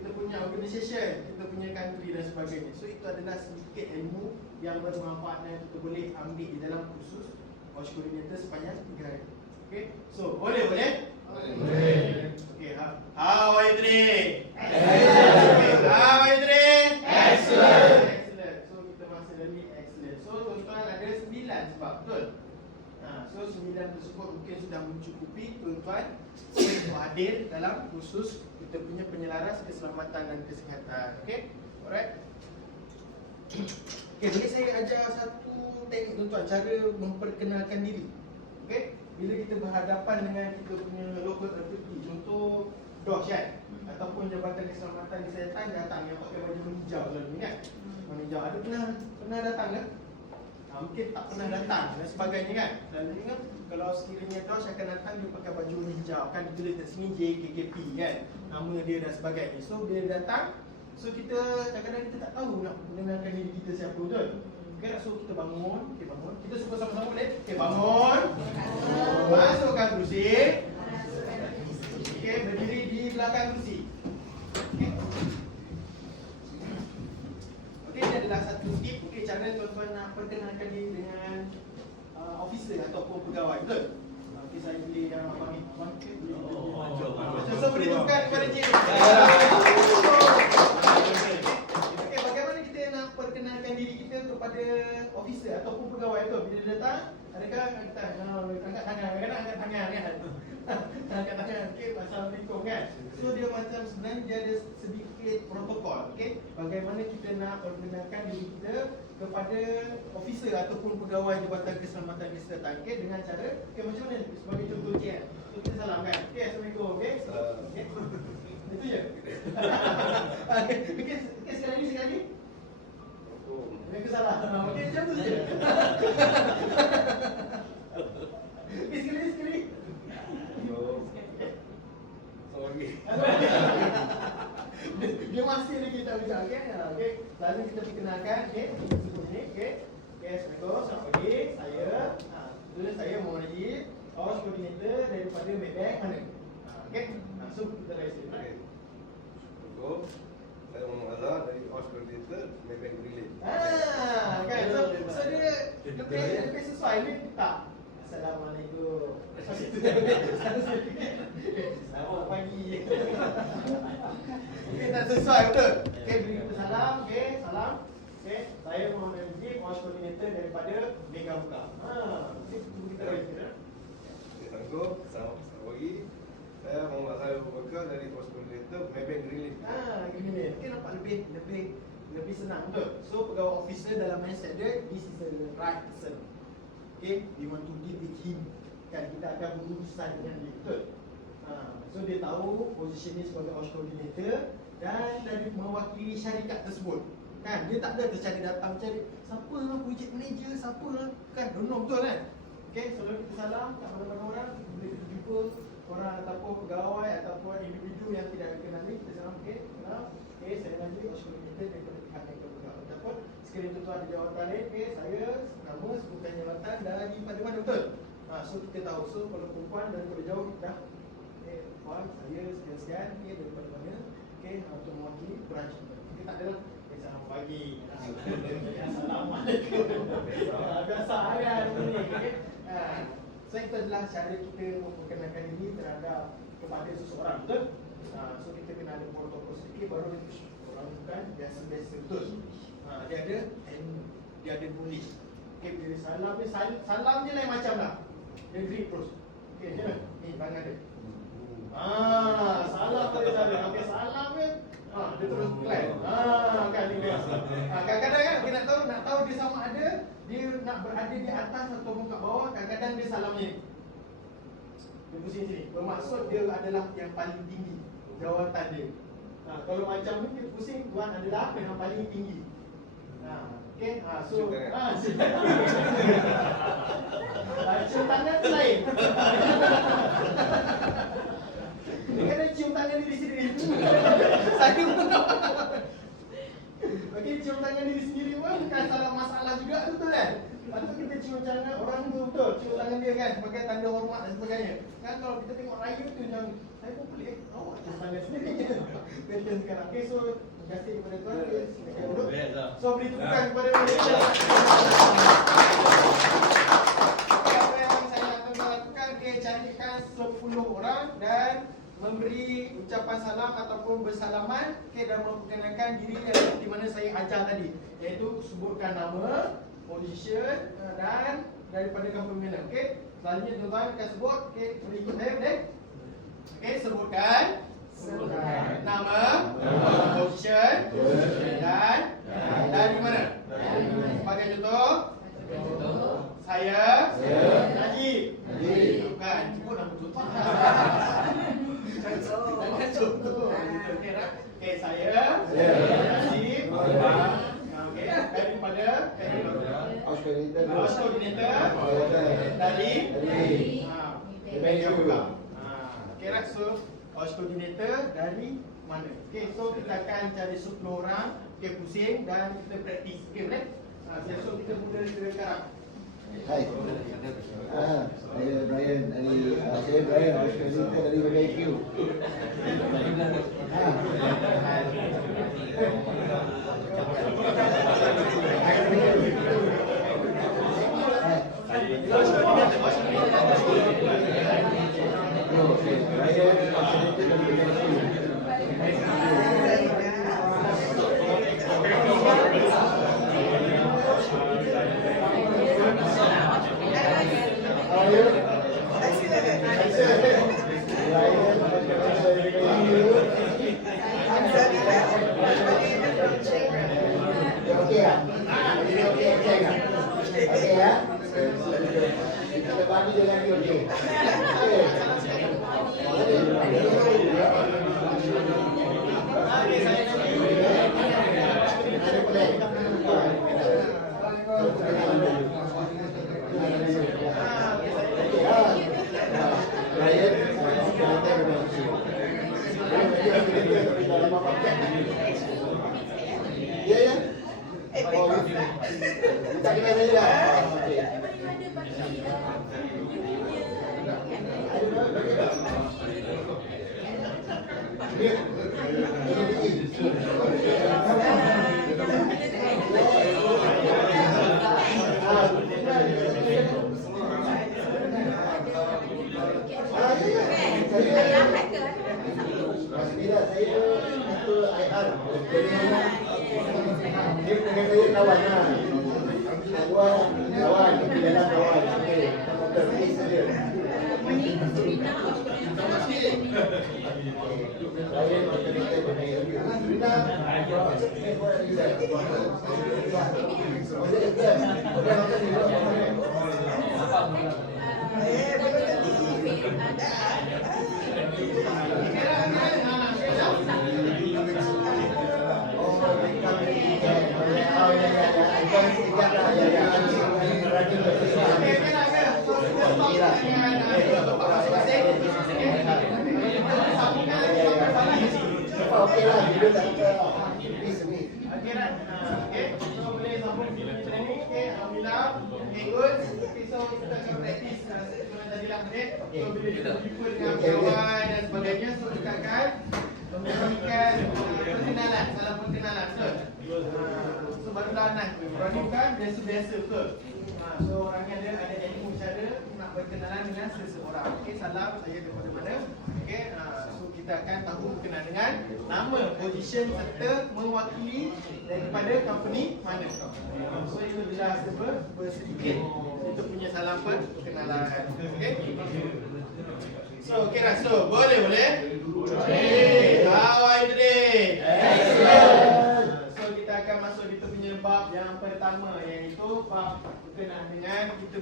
Kita punya organisation, kita punya country dan sebagainya. So itu adalah sedikit ilmu yang bermanfaat yang kita boleh ambil di dalam kursus OSH coordinator sepanjang 3 hari. Okay, so boleh? Okay, how are you today? Excellent. How are you today? Excellent. So kita masih dari excellent. So tuan-tuan ada 9 sebab, betul? So 9 tersebut mungkin sudah mencukupi tuan-tuan untuk hadir dalam kursus kita punya penyelaras keselamatan dan kesihatan. Okay? Alright. Okay, boleh saya ajar satu teknik tuan-tuan, cara memperkenalkan diri. Okay? Bila kita berhadapan dengan kita punya local authority, contoh DOSH kan, ataupun Jabatan Keselamatan Kesihatan datang yang pakai baju hijau selalu kan. Warna hijau. Ada pernah datang ke? Mungkin tak pernah datang dan sebagainya kan. Dan ingat kalau sekiranya DOSH akan datang dia pakai baju hijau kan, ditulis kat sini JKKP kan, nama dia dan sebagainya. So bila dia datang, so kita kadang-kadang kita tak tahu nak mengenalkan diri kita siapa, betul? Okay, so kita bangun, bangun. Kita suka sama-sama boleh? Okay, bangun. Masukkan kerusi. Okay, berdiri di belakang kerusi. Okay. Okay, ini adalah satu tip. Okay, cara tuan-tuan nak perkenalkan diri dengan officer ataupun pegawai, betul? Okay, saya pilih yang abang ni. So, boleh tunjukkan kepada cik. Okay, bagaimana kita nak perkenalkan diri kita kepada officer ataupun pegawai tu? Bila dia datang, adakah angkat tangan? Angkat tangan, kadang-kadang angkat tangan kan? Angkat tangan, okay, Assalamualaikum kan? So dia macam sebenarnya dia ada sedikit protokol, okay? Bagaimana kita nak perkenalkan diri kita kepada officer ataupun pegawai Jabatan Keselamatan Kesihatan, okay? Dengan cara, okay, macam mana? Sebagai contoh je kan? So kita salam kan? Okay, Assalamualaikum, okay? Okay. Itu je? Okay, sekali lagi? Waalaikumsalam. Okey, macam tu je. Okey, sekali. Sorry. Dia masih lagi tak ucap, okey? Okey, lalu kita perkenalkan, okey? Sebut ni, okey? Okey, Assalamualaikum. Selamat pagi. Saya Muhammad Najib, OSH coordinator daripada Maybank mana? Okey, langsung kita raise. Assalamualaikum. Saya Muhammad Azhar dari OSH coordinator Maybank Relay. Kan? So dia lebih sesuai ni tak? Assalamualaikum. Selamat pagi. Okey, tak sesuai betul? Okey, beri kita salam. Okey, salam. Okey, saya Muhammad Najib, OSH coordinator daripada Mega Buka. Kita raise. Assalamualaikum. Selamat pagi. Saya Muhammad Zahir Abu Bakar dari OSH coordinator Maybank Relay. Gini. Okey, nampak lebih senang betul? So pegawai officer dalam mindset dia, this is the right person. Okay, we want to deal with him. Kan, kita akan berurusan dengan dia, betul? So dia tahu posisi ni sebagai OSH coordinator dan mewakili syarikat tersebut. Kan, dia tak ada tercari datang cari siapa lah project manager, siapa lah, kan, don't know, betul kan? Okay, so lalu kita salam kat mana-mana orang, kita boleh jumpa korang ataupun pegawai ataupun individu yang tidak dikenali, kita salam, okey, kenal, okey, saya Najib, Oscar daripada pihak yang pegawai. Ataupun sekiranya tuan ada jawatan lain, okey, saya nama sebutan jawatan daripada mana, betul? So kita tahu, so kalau perempuan daripada jauh kita dah, okey, puan, saya sekian-sekian, okey, daripada mana, okey, untuk mewakili branch kita. Kita tak adalah, okey, selamat pagi, Assalamualaikum. Biasa harian ni, okey. So itu adalah cara kita memperkenalkan diri terhadap kepada seseorang, betul? So kita kena ada protokol sedikit baru orang bukan biasa-biasa, betul? Dia ada bully. Okey, bila salam ni salam je lain macam dah. Dia grip terus. Okey, macam mana? Ni tangan dia. Salam pada salam. Okey, salam ke? Dia terus clap. Kan dia. Kadang-kadang kan kita nak tahu dia sama ada dia nak berada di atas atau kat bawah, kadang-kadang dia salam ni. Dia pusing sini. Bermaksud dia adalah yang paling tinggi jawatan dia. Kalau macam ni dia pusing, tuan adalah yang paling tinggi. Okay, so cium tangan tu lain. Dia kena cium tangan diri sendiri. Saya pun tahu. Okey, cium tangan diri sendiri pun bukan salah masalah juga, betul kan? Patut kita cium tangan orang tu, betul. Cium tangan dia kan sebagai tanda hormat dan sebagainya. Kan kalau kita tengok raya tu yang saya pun pelik, awak cium tangan sendiri. Betul sekarang. Okey, so terima kasih kepada tuan. So beri tepukan kepada mereka. Apa yang saya akan lakukan, carikan 10 orang dan memberi ucapan salam ataupun bersalaman, dan memperkenalkan diri di mana saya ajar tadi, iaitu sebutkan nama, position dan daripada company mana. Okey, selanjutnya tuan-tuan akan sebut, boleh ikut saya, boleh? Okey, sebutkan nama, position dan dari mana. Sebagai contoh, saya Najib. Bukan, sebut nama contoh. Jangan contoh. Okey, saya Najib. Okey, daripada House Coordinator dari Okey, so House Coordinator dari mana? Okey, so kita akan cari 10 orang, okey, pusing dan kita praktis. Okey, boleh? So kita mula sekarang. Hai. Saya Brian dari House Coordinator dari BBQ. Okey ya? Okey ya? Kita bagi dia lagi, okey. Ya ya. Oh, kita kena ni dah. Okey. Tidak, saya itu IR. Dia dengan saya kawan lah. Kawan, dalam kawan. Okey, terus saja. Saya bercerita dengan Rina. Dia tak kata ni seni. Okey dah. Okey. So boleh sambung training. Okey, alhamdulillah. Okey, good. Okey, so kita akan practice sebelum tadi lah ni. So bila kita jumpa dengan kawan dan sebagainya, so kita akan memberikan perkenalan, salam perkenalan. So barulah nak Rani bukan biasa-biasa betul. So orang ni ada ilmu cara nak berkenalan dengan seseorang. Okey, salam saya daripada mana? Okey, so kita akan tahu berkenaan dengan nama, position serta mewakili daripada company mana. So itu adalah sedikit kita punya salam perkenalan. Okey. So okey dah. So boleh. How are you today? Excellent. So kita akan masuk kita punya bab yang pertama, iaitu bab berkenaan dengan kita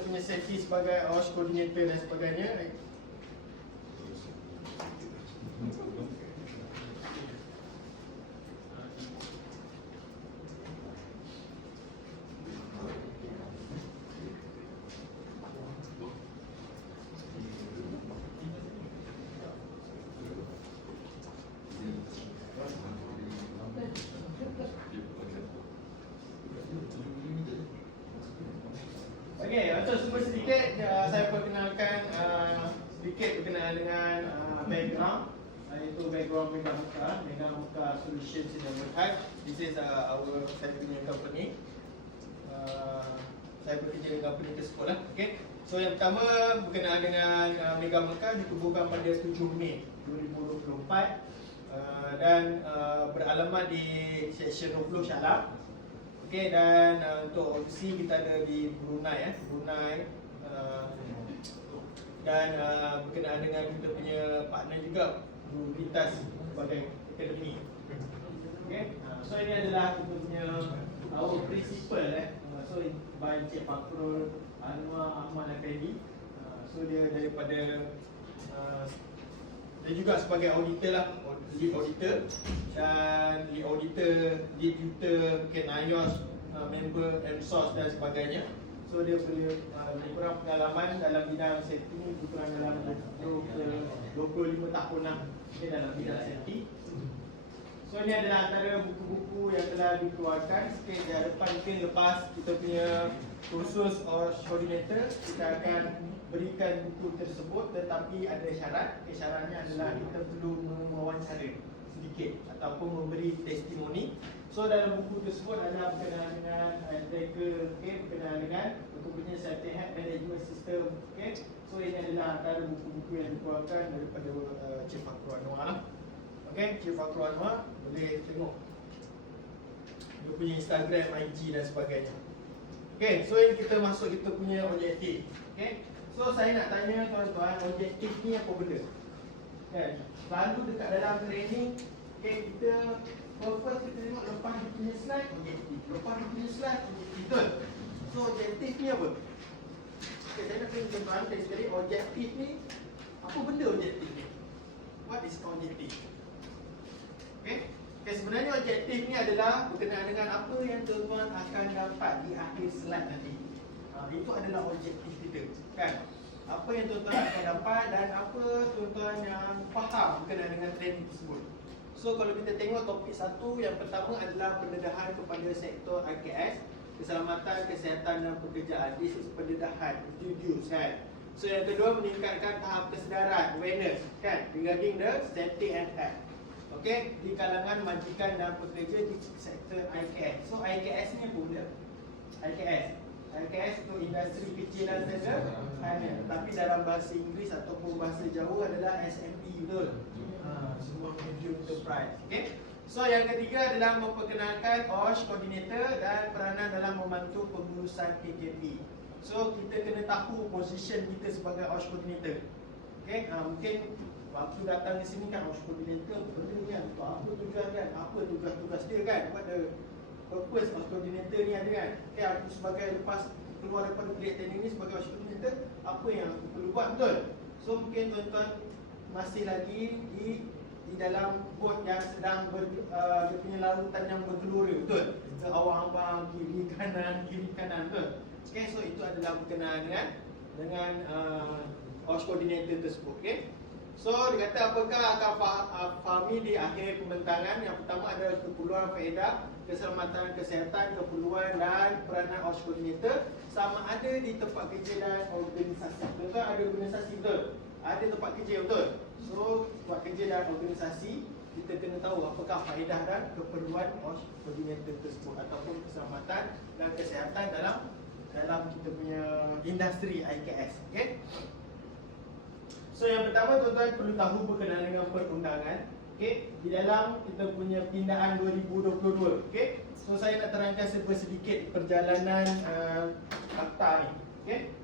punya sesi sebagai OSH coordinator dan sebagainya. Okey, untuk semua sedikit saya perkenalkan sedikit berkenaan dengan background. Iaitu background Mega Muka Solutions Sdn Bhd. This is saya punya company. Saya bekerja dengan company tersebut lah. Okey. So yang pertama berkenaan dengan Mega Muka ditubuhkan pada 7 Mei 2024 dan beralamat di Seksyen 20 Shah Alam. Okey, dan untuk overseas kita ada di Brunei dan berkenaan dengan kita punya partner juga Unitas sebagai akademi. Okey, so ini adalah kita punya our principal so by Encik Fakrul Anwar Ahmad Effendi. So dia daripada dia juga sebagai auditor lah, lead auditor dan lead auditor, lead tutor, mungkin IOS, member MSOS dan sebagainya. So dia boleh lebih kurang pengalaman dalam bidang safety ni lebih kurang dalam 25 tahun lah dalam bidang safety. So ini adalah antara buku-buku yang telah dikeluarkan. Sikit di hadapan mungkin lepas kita punya kursus OSH coordinator, kita akan berikan buku tersebut, tetapi ada syarat. Syaratnya adalah kita perlu mewawancara sedikit ataupun memberi testimoni. So dalam buku tersebut ada berkenaan dengan tracker, berkenaan dengan betul-betulnya safety hack management system. So ini adalah antara buku-buku yang dikeluarkan daripada Cik Fakrul Anwar. Cik Fakrul Anwar boleh tengok dia punya Instagram, IG dan sebagainya. So ini kita masuk kita punya objektif. So saya nak tanya tuan-tuan, objektif ni apa benda? Selalu dekat dalam training kita first kita tengok lepas dia punya slide objektif, lepas dia punya slide objektif, betul? So objektif ni apa? Saya nak tanya tuan-tuan sekali, objektif ni apa benda objektif ni? What is objektif? Sebenarnya objektif ni adalah berkenaan dengan apa yang tuan-tuan akan dapat di akhir slide nanti. Itu adalah objektif kita, kan? Apa yang tuan-tuan akan dapat dan apa tuan-tuan yang faham berkenaan dengan training tersebut. So kalau kita tengok topik satu, yang pertama adalah pendedahan kepada sektor IKS, keselamatan, kesihatan dan pekerjaan. This is pendedahan, introduce, kan? So yang kedua, meningkatkan tahap kesedaran, awareness, kan? Regarding the safety and health. Di kalangan majikan dan pekerja di sektor IKS. So IKS ni apa benda? IKS itu industri kecil dan sederhana. Tapi dalam bahasa Inggeris ataupun bahasa Jawa adalah SME, betul? Semua medium enterprise. So yang ketiga adalah memperkenalkan OSH coordinator dan peranan dalam membantu pengurusan PKP. So kita kena tahu position kita sebagai OSH coordinator. Mungkin waktu datang di sini kan OSH coordinator benda ni kan, apa tujuan kan, apa tugas-tugas dia kan, what the purpose OSH coordinator ni ada kan. Aku sebagai lepas keluar daripada bilik training ni sebagai OSH coordinator, apa yang aku perlu buat, betul? So mungkin tuan-tuan masih lagi di dalam bot yang sedang dia punya larutan yang bergelora, betul? Ke awang-awang, kiri kanan, betul? So itu adalah berkenaan dengan OSH coordinator tersebut. So dia kata apakah akan fahami di akhir pembentangan. Yang pertama adalah keperluan faedah, keselamatan kesihatan, keperluan dan peranan OSH koordinator sama ada di tempat kerja dan organisasi. Betul, ada organisasi betul. Ada tempat kerja betul. So tempat kerja dan organisasi kita kena tahu apakah faedah dan keperluan OSH koordinator tersebut ataupun keselamatan dan kesihatan dalam kita punya industri IKS. Okey. So yang pertama tuan-tuan perlu tahu berkenaan dengan perundangan. Okey, di dalam kita punya pindaan 2022. Okey. So saya nak terangkan sedikit perjalanan akta ni. Okey.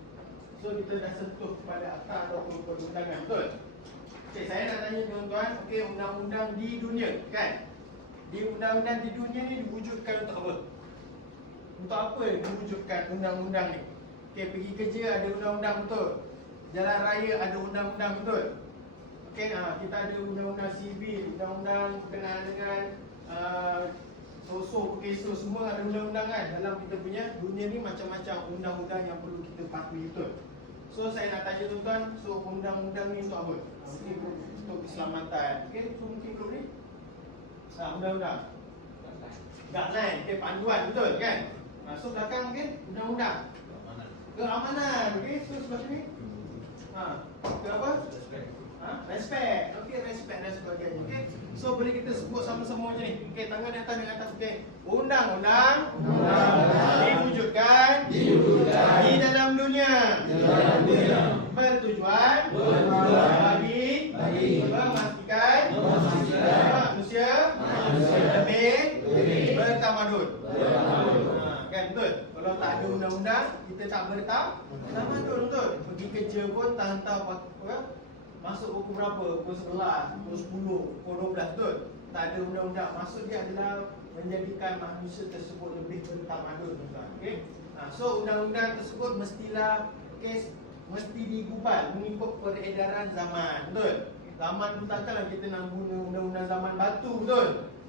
So kita dah sentuh kepada akta ataupun perundangan, betul? Okey, saya nak tanya tuan-tuan, okey, undang-undang di dunia, kan? Di undang-undang di dunia ni diwujudkan untuk apa? Untuk apa diwujudkan undang-undang ni? Okey, pergi kerja ada undang-undang, betul? Jalan raya ada undang-undang, betul? Okey, kita ada undang-undang sivil, undang-undang berkenaan dengan sosok, kes semua ada undang-undang kan. Dalam kita punya dunia ni macam-macam undang-undang yang perlu kita patuhi, betul? So saya nak tanya tuan-tuan, so undang-undang ni untuk apa? Mungkin untuk keselamatan. Okey, so mungkin belum ni? Undang-undang guideline, okey, panduan, betul kan? So belakang mungkin undang-undang keamanan, okey, so sebelah sini ke apa? Respect. Okey, respect dan sebagainya. Okey. So boleh kita sebut sama-sama macam ni. Okey, tangan di atas dengan atas. Okey. Undang-undang diwujudkan di dalam dunia. Bertujuan bagi memastikan manusia lebih bertamadun. Kan betul? Kalau tak ada undang-undang, kita tak bertamadun, betul? Pergi kerja pun tak hantar apa? Masuk pukul berapa? Pukul 11, pukul 10, pukul 12, betul? Tak ada undang-undang. Maksud dia adalah menjadikan manusia tersebut lebih bertamadun, tuan-tuan. Okey? So undang-undang tersebut mestilah mesti digubal mengikut peredaran zaman, betul? Zaman tu takkanlah kita nak guna undang-undang zaman batu, betul?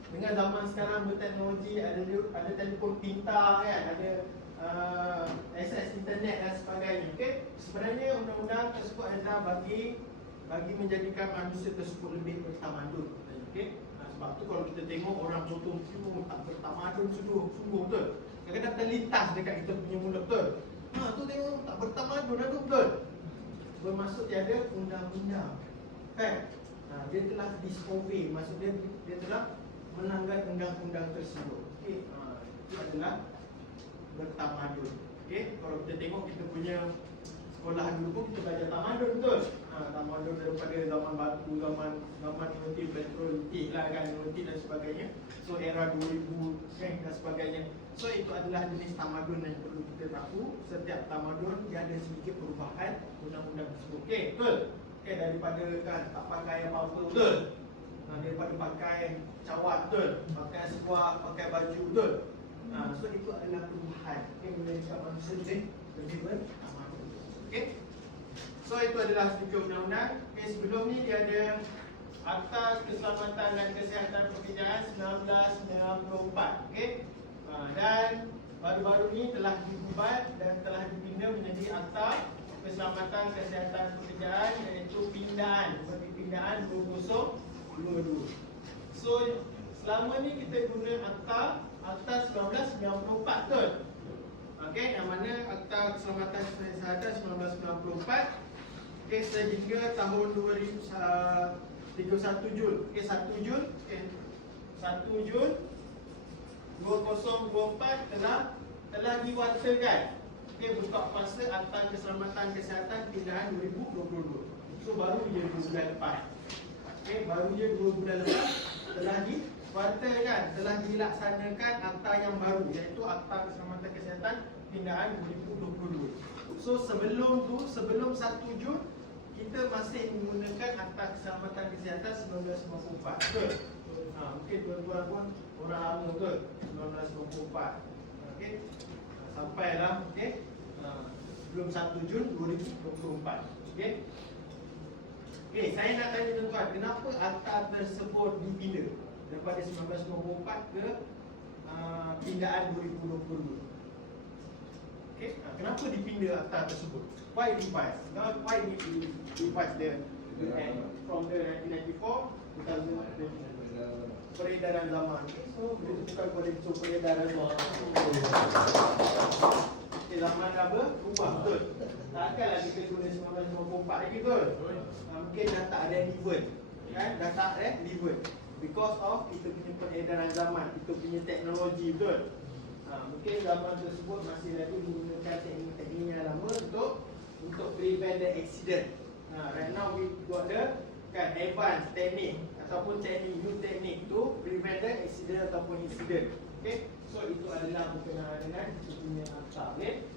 Dengan zaman sekarang berteknologi, ada telefon pintar kan, ada akses internet dan sebagainya. Okey? Sebenarnya undang-undang tersebut adalah bagi menjadikan manusia tersebut lebih bertamadun. Okey? Sebab tu kalau kita tengok orang contoh sungguh tak bertamadun sungguh, betul? Kadang-kadang terlintas dekat kita punya mulut, betul? Tu tengok tak bertamadun tu, betul? Bermaksud dia ada undang-undang. Kan? Dia telah disobey, maksud dia telah melanggar undang-undang tersebut. Okey? Itu adalah bertamadun. Okey? Kalau kita tengok kita punya sekolah dulu pun kita belajar tamadun, betul? Tamadun daripada zaman batu, zaman Neolitik, Petrolitik lah kan, Neolitik dan sebagainya. So era 2000 kan, dan sebagainya. So itu adalah jenis tamadun yang perlu kita tahu. Setiap tamadun dia ada sedikit perubahan undang-undang tersebut. Okey, betul? Okey, daripada kan tak pakai apa-apa, betul? Daripada pakai cawat, betul? Pakai seluar, pakai baju, betul? So itu adalah perubahan. Okey, menjadikan manusia lebih bertamadun. Okey? So itu adalah sedikit undang-undang. Okay, sebelum ni dia ada Akta Keselamatan dan Kesihatan Pekerjaan 1994. Okay? Dan baru-baru ni telah digubal dan telah dipindah menjadi Akta Keselamatan Kesihatan Pekerjaan, iaitu pindaan seperti pindaan 2022. So selama ni kita guna Akta 1994, betul? Okay, yang mana Akta Keselamatan Kesihatan 1994. Okay, sehingga tahun 31 Jun. Okay, 1 Jun. Okay, 1 Jun 2024 telah diwatakan. Okay, buka fasa Akta Keselamatan Kesihatan Pindaan 2022. So baru je 2 bulan lepas. Okay, baru je 2 bulan lepas telah diwatakan, telah dilaksanakan akta yang baru, iaitu Akta Keselamatan Kesihatan Pindaan 2022. So sebelum 1 Jun kita masih menggunakan Akta Keselamatan Kesihatan 1994. Betul? Mungkin tuan-tuan pun orang lama, betul? 1994. Okey. Sampailah, okey. Sebelum 1 Jun 2024. Okey. Okey, saya nak tanya tuan-tuan, kenapa akta tersebut dipindah daripada 1994 ke pindaan 2022? Okay. Kenapa dipindah akta tersebut? Why revise? Why revise the from the 1994 2020. Peredaran zaman. So bila tukar kepada isu peredaran zaman. Zaman dah berubah betul. Takkanlah kita guna 1994 lagi betul. Mungkin dah tak relevan. Kan? Dah tak relevan. Because of kita punya peredaran zaman, kita punya teknologi betul. Mungkin zaman tersebut masih lagi menggunakan teknik-teknik yang lama untuk prevent the accident. Right now we got the advanced teknik ataupun new teknik to prevent the accident ataupun incident. Okay, so itu adalah berkenaan dengan kita punya akta. Okay,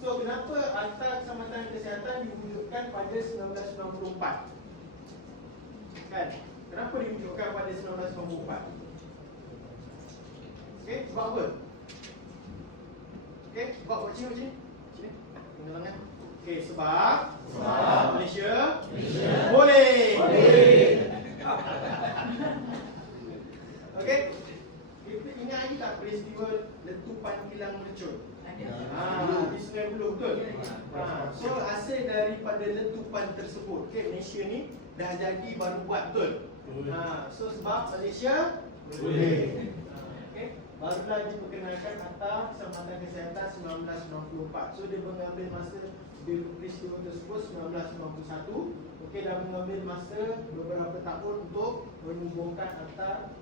so kenapa Akta Keselamatan Kesihatan diwujudkan pada 1994? Kan? Kenapa diwujudkan pada 1994? Okay, sebab apa? Okay, sebab buat sini. Sini. Tengah tangan. Okay, sebab Malaysia boleh. Okay, kita ingat lagi tak peristiwa letupan kilang mercun? Di Sungai Buloh betul? So hasil daripada letupan tersebut, okay, Malaysia ni dah jadi baru buat betul? So sebab Malaysia boleh. Okay, barulah diperkenalkan Akta Keselamatan Kesihatan 1994. So dia mengambil masa peristiwa tersebut 1991. Okey, dan mengambil masa beberapa tahun untuk menubuhkan Akta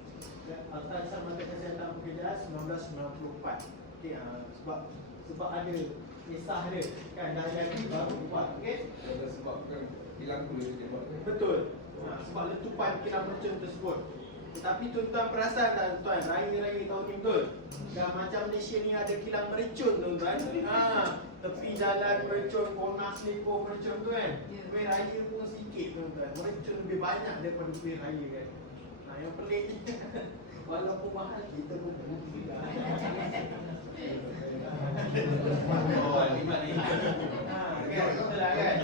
Keselamatan Kesihatan Pekerjaan 1994. Okey, sebab ada kisah dia kan, dah jadi baru buat. Okey, Sebabkan hilang boleh buat. betul. Sebab letupan kilang mercun tersebut. Tetapi tuan-tuan perasan tak tuan, raya-raya tahun ni betul? Dah macam Malaysia ni ada kilang mercun tuan-tuan. Tepi jalan mercun, Konak Selipur mercun tu kan. Kuih raya pun sikit tuan-tuan. Mercun lebih banyak daripada kuih raya kan. Yang pelik je. Walaupun mahal, kita pun kena juga. Lima ni. Kan, betul lah kan?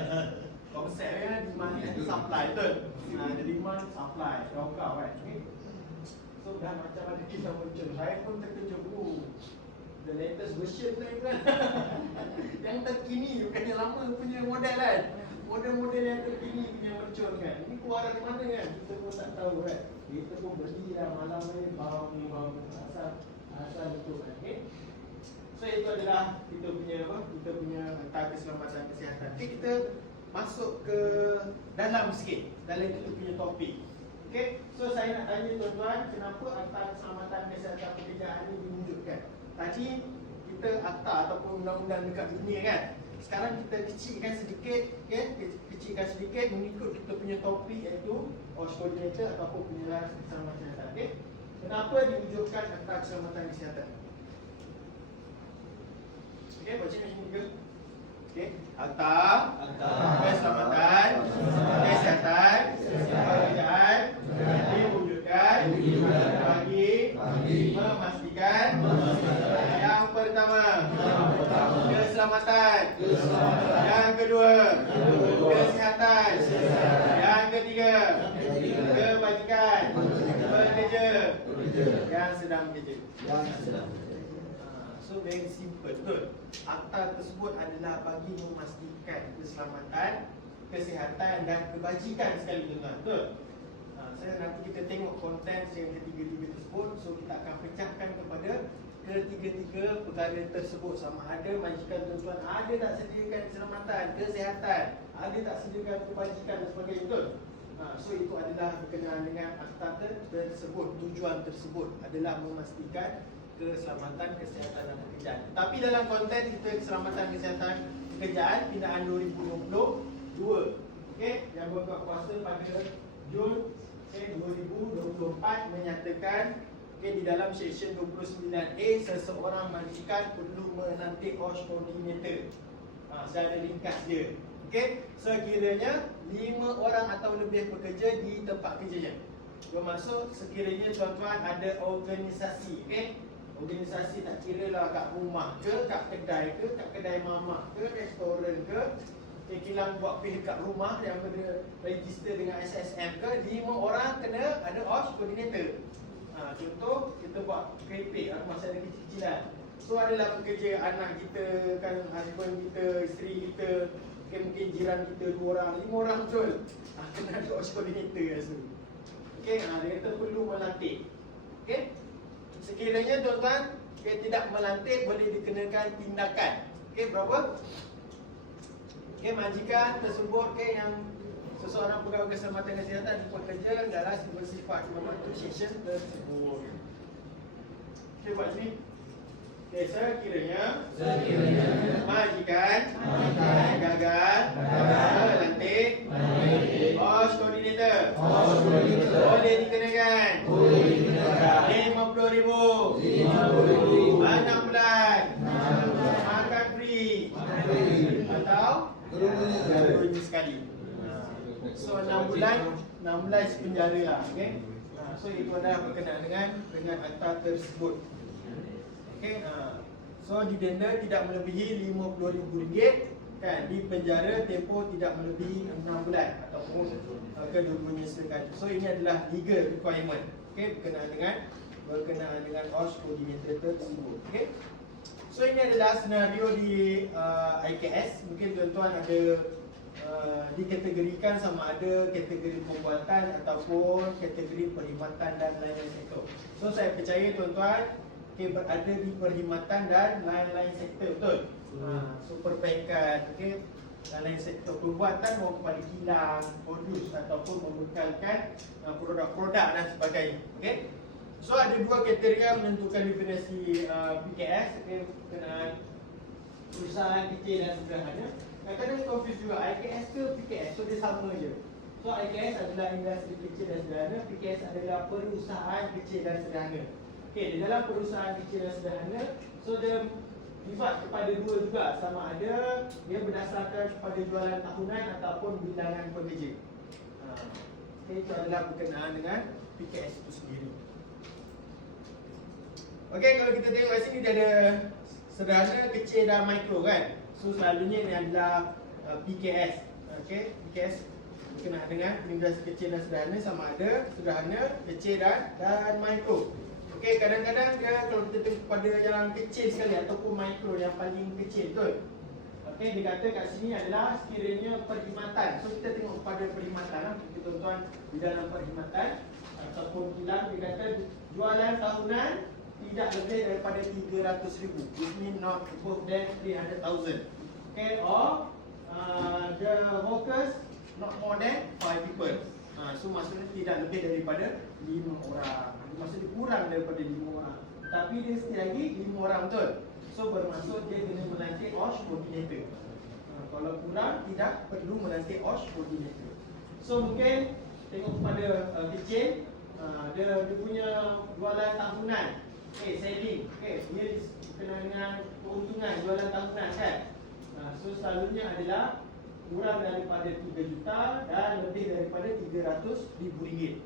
Konsep dia demand and supply betul? Ada demand, supply, kau-kau kan. So dah macam ada kisah mercun. Saya pun terkejut. The latest version ni kan. Yang terkini, bukan yang lama punya model kan. Model-model yang terkini punya mercun kan. Ini keluar dari mana kan? Kita pun tak tahu kan. Kita pun beli lah malam ni bau asal betul kan. Okay? So itu adalah kita punya Akta Keselamatan Kesihatan. Okay, kita masuk ke dalam sikit, dalam kita punya topik. Okay, so saya nak tanya tuan-tuan, kenapa Akta Keselamatan Kesihatan Pekerjaan ini diwujudkan? Tadi kita akta ataupun undang-undang dekat dunia kan. Sekarang kita kecilkan sedikit, kan? Kecilkan sedikit mengikut kita punya topik, iaitu OSH Coordinator ataupun Penyelam Keselamatan Kesihatan. Okay, kenapa diwujudkan Akta Keselamatan Kesihatan? Okay, baca macam ni ke? Okay, Akta Keselamatan Kesihatan Pekerjaan diwujudkan bagi memastikan yang pertama keselamatan, yang kedua kesihatan, yang ketiga kebajikan pekerja yang sedang bekerja. So very simple, betul. Akta tersebut adalah bagi memastikan keselamatan, kesihatan dan kebajikan sekali tuan-tuan. Betul? Saya nanti kita tengok konten yang ketiga-tiga tersebut. So kita akan pecahkan kepada ketiga-tiga perkara tersebut. Sama ada majikan tuan-tuan ada tak sediakan keselamatan, kesihatan, ada tak sediakan kebajikan dan sebagainya. Betul? So itu adalah berkenaan dengan akta tersebut. Tujuan tersebut adalah memastikan keselamatan, kesihatan dan pekerjaan. Tapi dalam konten kita keselamatan, kesihatan, pekerjaan pindaan 2022, okey, yang berkuat kuasa pada Jun 2024 menyatakan, okey, di dalam seksyen 29A seseorang majikan perlu menantik OSH Coordinator. Secara ringkas dia. Okey, sekiranya 5 orang atau lebih bekerja di tempat kerjanya. Bermaksud sekiranya tuan-tuan ada organisasi, okey, organisasi tak kira lah kat rumah ke, kat kedai mamak ke, restoran ke, kilang buat pay dekat rumah yang kena register dengan SSM ke, 5 orang kena ada OSH Coordinator. Contoh, kita buat keripik, masa ada kecil-kecilan. So adalah pekerja anak kita, kan, husband kita, isteri kita, Okay, mungkin jiran kita 2 orang, 5 orang betul. Kena ada OSH coordinator rasa. Okay, dia kata perlu melantik. Okay, sekiranya tuan-tuan tidak melantik boleh dikenakan tindakan. Okay, berapa? Okay, majikan tersebut yang seseorang pegawai keselamatan kesihatan bekerja adalah bersifat membantu section tersebut. Okay, buat sini. Okay, sekiranya majikan gagal melantik OSH coordinator boleh dikenakan 50,000 6 bulan makan free atau dua sekali. So 6 bulan penjara lah. Okay? So itu adalah berkenaan dengan akta tersebut. Okay, so didenda tidak melebihi RM50,000 kan, di penjara tempoh tidak melebihi 6 bulan ataupun kedua-duanya sekali. So ini adalah legal requirement. Okay, berkenaan dengan OSH coordinator tersebut. Okay. So ini adalah senario di IKS. Mungkin tuan-tuan ada dikategorikan sama ada kategori pembuatan ataupun kategori perkhidmatan dan lain-lain sektor. So saya percaya tuan-tuan berada di perkhidmatan dan lain-lain sektor, betul? So perbankan, lain-lain sektor perbuatan mau kepada kilang, produce ataupun membekalkan produk-produk dan sebagainya. Okay? So ada 2 kriteria menentukan definisi PKS, berkenaan perusahaan kecil dan sederhana. Kadang-kadang confuse juga IKS ke PKS, so dia sama je. So IKS adalah industri kecil dan sederhana, PKS adalah perusahaan kecil dan sederhana. Okay, di dalam perusahaan kecil dan sederhana, so dia revert kepada 2 juga, sama ada dia berdasarkan kepada jualan tahunan ataupun bilangan pekerja. Okay, itu adalah berkenaan dengan PKS itu sendiri. Okay, kalau kita tengok kat sini dia ada sederhana, kecil dan mikro kan. So selalunya ini adalah PKS. Okay, PKS berkenaan dengan industri kecil dan sederhana, sama ada sederhana, kecil dan mikro. Okey, kadang-kadang dia kalau kita tengok pada yang kecil sekali ataupun mikro yang paling kecil, betul? Okey, dia kata kat sini adalah sekiranya perkhidmatan. So kita tengok pada perkhidmatan lah. Kita tuan-tuan di dalam perkhidmatan ataupun kilang, dia kata jualan tahunan tidak lebih daripada 300,000. This means not above than 300,000. Okay, or the workers not more than 5 people. So maksudnya tidak lebih daripada 5 orang. Maksudnya kurang daripada 5 orang. Tapi dia mesti lagi 5 orang, betul? So bermaksud dia kena melantik OSH coordinator. Kalau kurang tidak perlu melantik OSH coordinator. So mungkin tengok kepada kecil, dia punya jualan tahunan. Selling. Dia berkenaan dengan keuntungan jualan tahunan kan. So selalunya adalah kurang daripada 3 juta dan lebih daripada RM300,000.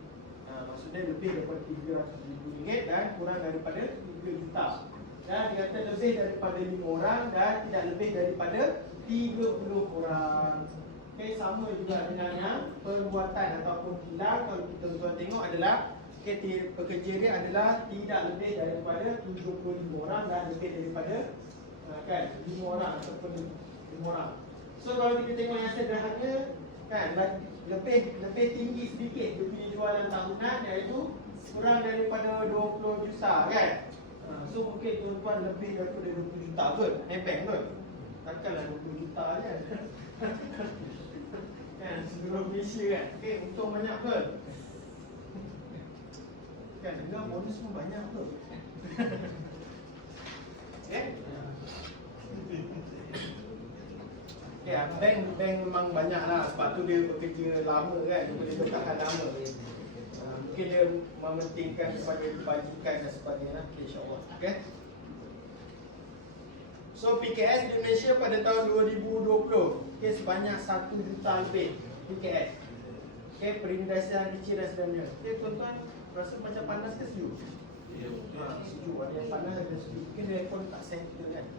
Maksudnya lebih daripada RM300,000 dan kurang daripada 3 juta. Dan dia kata lebih daripada 5 orang dan tidak lebih daripada 30 orang. Okay, sama juga dengan yang perbuatan ataupun kilang. Kalau kita tuan tengok adalah pekerja dia adalah tidak lebih daripada 75 orang dan lebih daripada 5 orang ataupun 5 orang. So kalau kita tengok yang sederhana kan, lebih tinggi sedikit dia punya jualan tahunan, iaitu kurang daripada 20 juta kan. So mungkin tuan-tuan lebih daripada 20 juta betul? Nebeng betul? Takkanlah 20 juta je kan, seluruh Malaysia kan. Okay, untung banyak betul? Kan, dengar bonus pun banyak betul? Okay? Ya, bank memang banyak lah. Sebab tu dia bekerja lama kan, dia boleh bertahan lama. Mungkin dia mementingkan kepada kebajikan dan sebagainya. Okay, insyaAllah. Okay. So PKS di Malaysia pada tahun 2020, okay, sebanyak 1 juta lebih PKS. Okay, perindustrian kecil dan sederhana. Okay, tuan-tuan rasa macam panas ke sejuk? Sejuk, ada yang panas, ada sejuk. Mungkin aircon tak settle kan.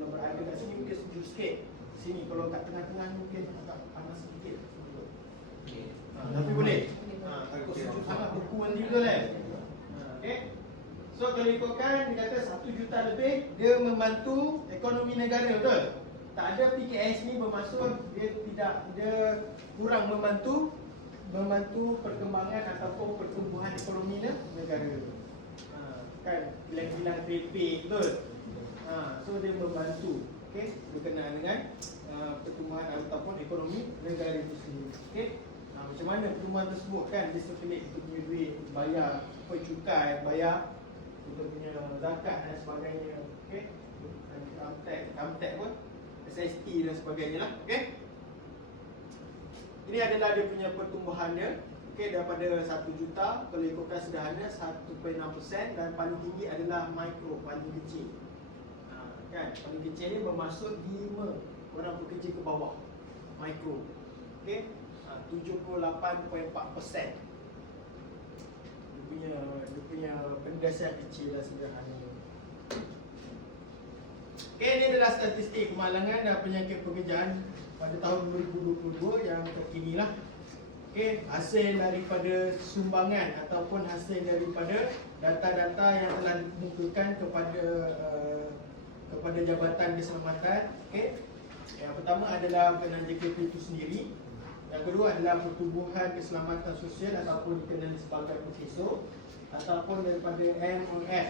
Kalau berada kat sini mungkin sejuk sikit. Sini kalau kat tengah-tengah mungkin agak panas sedikit. Tapi boleh. Takut sejuk sangat beku nanti betul kan? Okay. So kalau ikutkan dia kata 1 juta lebih, dia membantu ekonomi negara, betul? tak ada PKS ni bermaksud dia kurang membantu perkembangan ataupun pertumbuhan ekonomi negara. Kan bilang-bilang keripik betul. So dia membantu, okey, berkenaan dengan pertumbuhan ataupun ekonomi negara itu sendiri. Okey. Macam mana pertumbuhan tersebut kan disirkulate kita punya duit, bayar cukai, bayar kita punya zakat dan sebagainya. Okey. Income tax pun, SST dan sebagainya lah. Okey. Ini adalah dia punya pertumbuhan dia. Okey, daripada 1 juta kalau ikutkan sederhana 1.6% dan paling tinggi adalah mikro, paling kecil. Kan, paling kecil ni bermaksud 5 orang bekerja ke bawah. Mikro. Okey. 78.4%. Dia punya pendasaran kecil dan sederhana. Okey, ini adalah statistik kemalangan dan penyakit pekerjaan pada tahun 2022 yang terkini lah. Okey, hasil daripada sumbangan ataupun hasil daripada data-data yang telah dikemukakan kepada Jabatan Keselamatan. Okey. Yang pertama adalah berkenaan JKP itu sendiri. Yang kedua adalah pertubuhan keselamatan sosial ataupun dikenali sebagai PKSO ataupun daripada MOF.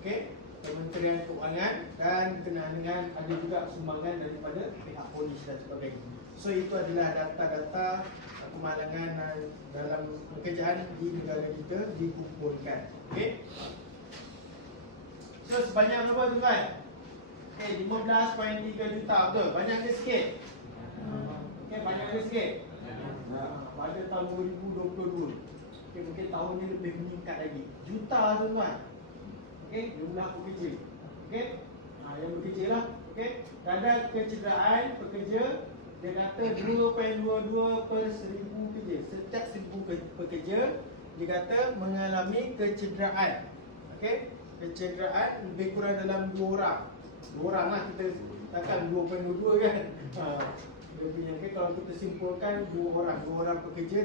Okey. Kementerian Keuangan dan berkenaan dengan ada juga sumbangan daripada pihak polis dan sebagainya. So itu adalah data-data kemalangan dalam pekerjaan di negara kita dikumpulkan. Okey. So sebanyak berapa tuan? Okey, 15.3 juta betul. Banyak ke sikit? Okey, banyak ke sikit? Pada tahun 2022. Okey, mungkin tahun ni lebih meningkat lagi. Juta tuan-tuan. Okey, jumlah pekerja. Okey. Yang bekerja lah. Okey. Kadar kecederaan pekerja dia kata 2.22 per 1000 pekerja. Setiap 1000 pekerja dia kata mengalami kecederaan. Okey. Kecederaan lebih kurang dalam 2 orang. 2 orang lah, kita takkan 2.22 kan. Dia punya, okay, kalau kita simpulkan 2 orang pekerja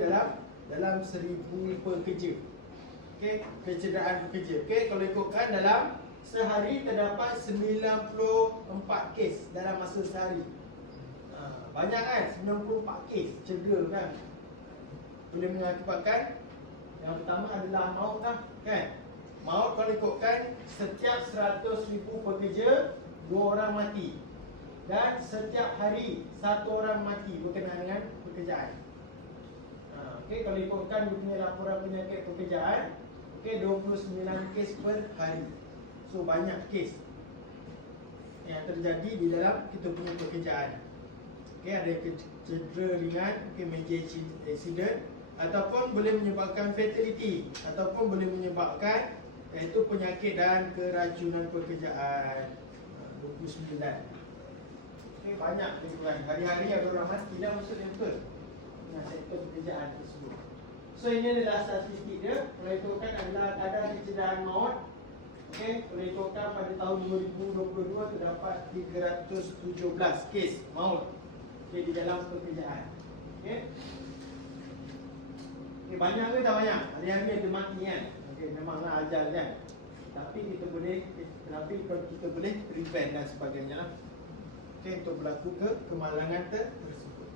dalam 1000 pekerja. Okey, kecederaan pekerja. Okey, kalau ikutkan dalam sehari terdapat 94 kes dalam masa sehari. Banyak kan? 94 kes cedera kan. Boleh mengakibatkan yang pertama adalah maut lah kan. Maut kalau ikutkan setiap 100,000 pekerja 2 orang mati. Dan setiap hari 1 orang mati berkenaan dengan pekerjaan. Okey, kalau ikutkan dia punya laporan penyakit pekerjaan, okey, 29 kes per hari. So banyak kes yang terjadi di dalam kita punya pekerjaan. Okey, ada cedera ringan, okey, major accident ataupun boleh menyebabkan fatality ataupun boleh menyebabkan iaitu penyakit dan keracunan pekerjaan. 29. Okey, banyak kejuruan. Hari-hari ada orang mati lah maksudnya betul. Dengan sektor pekerjaan tersebut. So ini adalah statistik dia. Kalau ikutkan adalah kadar kecederaan maut. Okey, kalau ikutkan pada tahun 2022 terdapat 317 kes maut. Okey, di dalam pekerjaan. Okey. Okey, banyak ke tak banyak? Hari-hari ada mati kan. Okey, memanglah ajal kan. Tapi kita boleh prevent dan sebagainya lah. Okey, untuk berlaku kemalangan tersebut.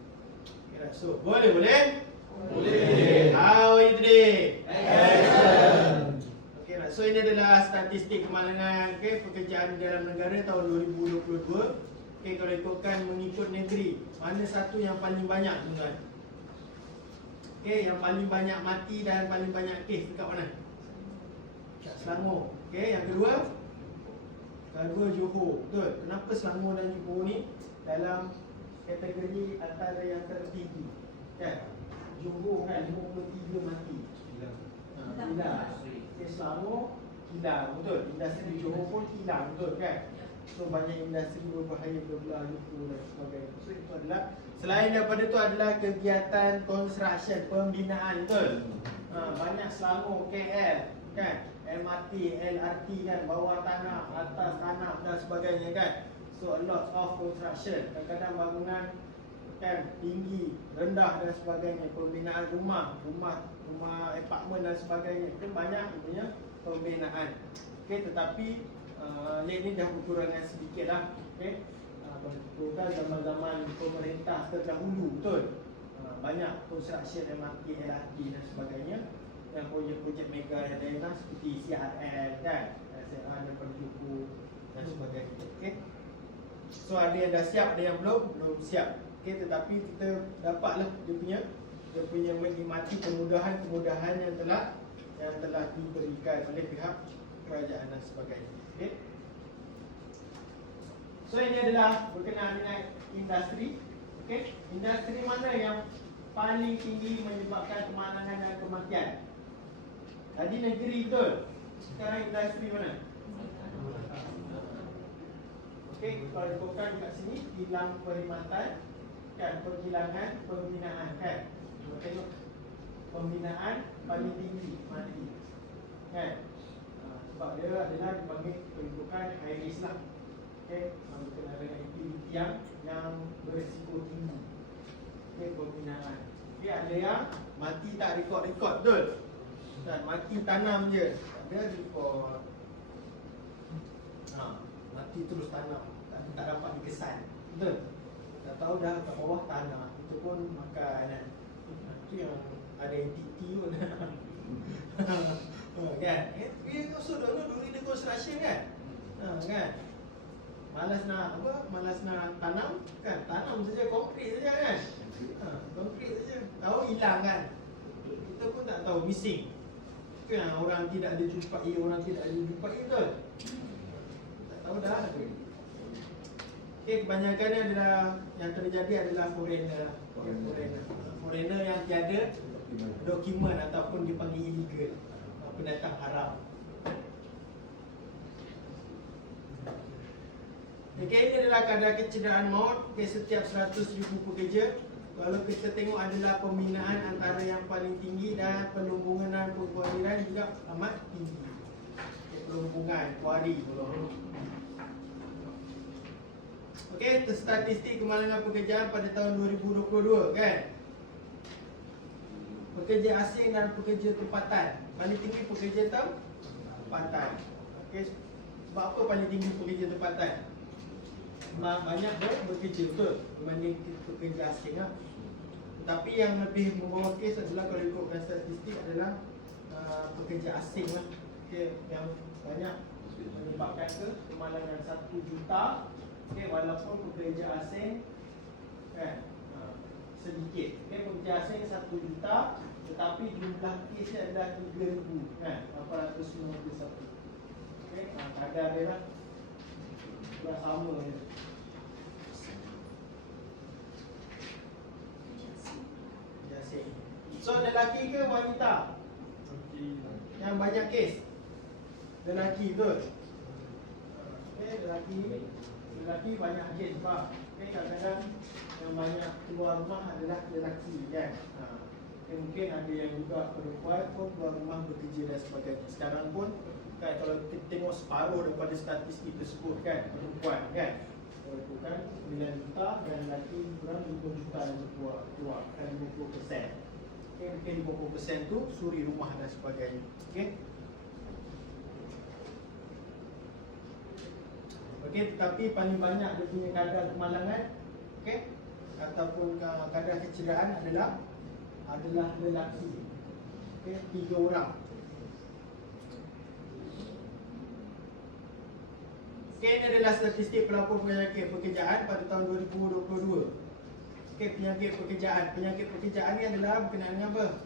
Okay, so boleh? Boleh. How are you today? Excellent. Okey, so ini adalah statistik kemalangan pekerjaan di dalam negara tahun 2022. Okey, kalau ikutkan mengikut negeri, mana satu yang paling banyak tuan-tuan? Okey, yang paling banyak mati dan paling banyak kes dekat mana? Selangor. Okey, yang kedua Johor. Betul. Kenapa Selangor dan Johor ni dalam kategori antara yang tertinggi? Kan? Johor kan 53 mati. Kilang. Okey, Selangor kilang. Betul. Industri Johor pun kilang. Betul kan? So banyak industri berbahaya berbelah lumpur dan sebagainya. So itu adalah selain daripada itu adalah kegiatan construction, pembinaan. Betul. Banyak Selangor, KL kan? MRT, LRT kan, bawah tanah, atas tanah dan sebagainya kan. So a lot of construction. Kadang-kadang bangunan kan tinggi, rendah dan sebagainya. Pembinaan rumah apartmen dan sebagainya. Itu banyak punya pembinaan. Okey, tetapi ni dah berkurangan sedikit lah. Okey. Bukan zaman-zaman pemerintah terdahulu, betul. Banyak construction MRT, LRT dan sebagainya. Yang projek-projek mega yang daerah seperti CRL kan, SLR daripada Johor dan sebagainya. Okey. So ada yang dah siap, ada yang belum siap. Okey, tetapi kita dapatlah dia punya menikmati kemudahan-kemudahan yang telah diberikan oleh pihak kerajaan dan sebagainya. Okey. So ini adalah berkenaan dengan industri. Okey, industri mana yang paling tinggi menyebabkan kemalangan dan kematian? Tadi negeri betul. Sekarang industri mana? Okey, kalau ikutkan kat sini hilang perkhidmatan kan, penghilangan pembinaan kan. Tengok pembinaan paling tinggi mana ni? Kan? Sebab dia adalah dipanggil pendudukan high risk lah. Okey, berkenaan dengan aktiviti yang berisiko tinggi. Okey, pembinaan. Okey, ada yang mati tak rekod-rekod betul. Dan mati tanam je, tak ada rekod. Mati terus tanam, tapi tak dapat dikesan. Betul. Tak tahu dah kat bawah tanah, itu pun makan kan. Itu yang ada entiti pun. Kan? Dia also during the construction kan. Kan? Malas nak tanam kan, tanam saja konkrit saja kan. Konkrit saja. Tahu hilang kan. Kita pun tak tahu missing. Kan orang tidak dijumpai, orang tidak dijumpai betul. Tak tahu dah. Okey, kebanyakannya adalah yang terjadi adalah foreigner. Foreigner yang tiada dokumen ataupun dipanggil illegal, pendatang haram. Okey, ini adalah kadar kecederaan maut setiap 100,000 pekerja. Kalau kita tengok adalah pembinaan antara yang paling tinggi dan pelumbungan dan pengkuariran juga amat tinggi. Pelumbungan, kuari. Okey, statistik kemalangan pekerjaan pada tahun 2022 kan. Pekerja asing dan pekerja tempatan. Paling tinggi pekerja tempatan. Okey, sebab apa paling tinggi pekerja tempatan? Banyak bekerja betul berbanding pekerja asing lah. Tetapi yang lebih membawa kes adalah kalau ikutkan statistik adalah pekerja asing lah. Okay, yang banyak menyebabkan kemalangan 1 juta. Okay, walaupun pekerja asing kan sedikit. Okay, pekerja asing 1 juta, tetapi jumlah kesnya adalah 3,000 kan, 891. Okay, kadar dia lah sama je. So lelaki ke wanita yang banyak kes? Lelaki betul. Okay, lelaki banyak kes sebab kadang-kadang yang banyak keluar rumah adalah lelaki kan. Mungkin ada yang juga perempuan pun keluar rumah bekerja dan sebagainya. Sekarang pun kan, kalau kita tengok separuh daripada statistik tersebut kan, perempuan kan. Itu kan 9 juta dan lelaki kurang 5 juta yang keluar kan 50%. Okay, mungkin 50% tu suri rumah dan sebagainya. Okey. Okey, tetapi paling banyak dia punya kadar kemalangan, okey, ataupun kadar kecederaan adalah lelaki. Okey, 3 orang. Okey, ini adalah statistik pelapor penyakit pekerjaan pada tahun 2022. Okey, penyakit pekerjaan ni adalah berkenaan dengan apa?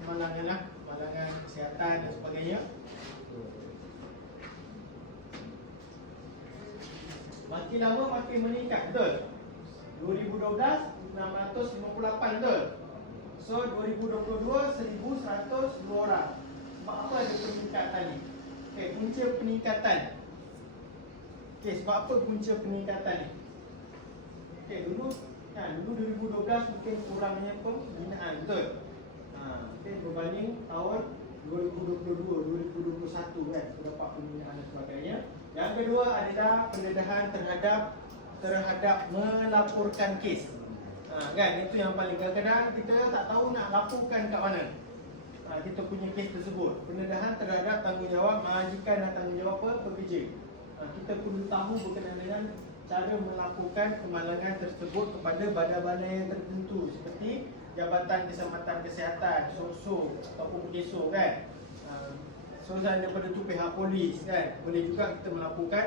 Kemalangan lah, kemalangan kesihatan dan sebagainya. Makin lama makin meningkat, betul? 2012 658 betul? So 2022 1102 orang. Sebab apa ada peningkatan ni? Okey, punca peningkatan. Okey, sebab apa punca peningkatan ni? Okey, dulu 2012 mungkin kurangnya pembinaan, betul? Okey, berbanding tahun 2022, 2021 kan, terdapat pembinaan dan sebagainya. Yang kedua adalah pendedahan terhadap melaporkan kes. Kan, itu yang paling kadang-kadang kita tak tahu nak laporkan kat mana. Kita punya kes tersebut. Pendedahan terhadap tanggungjawab majikan dan tanggungjawab pekerja. Kita perlu tahu berkenaan dengan cara melaporkan kemalangan tersebut kepada badan-badan yang tertentu seperti Jabatan Keselamatan Kesihatan, SOSO ataupun PKSO kan. So selain daripada tu pihak polis kan, boleh juga kita melaporkan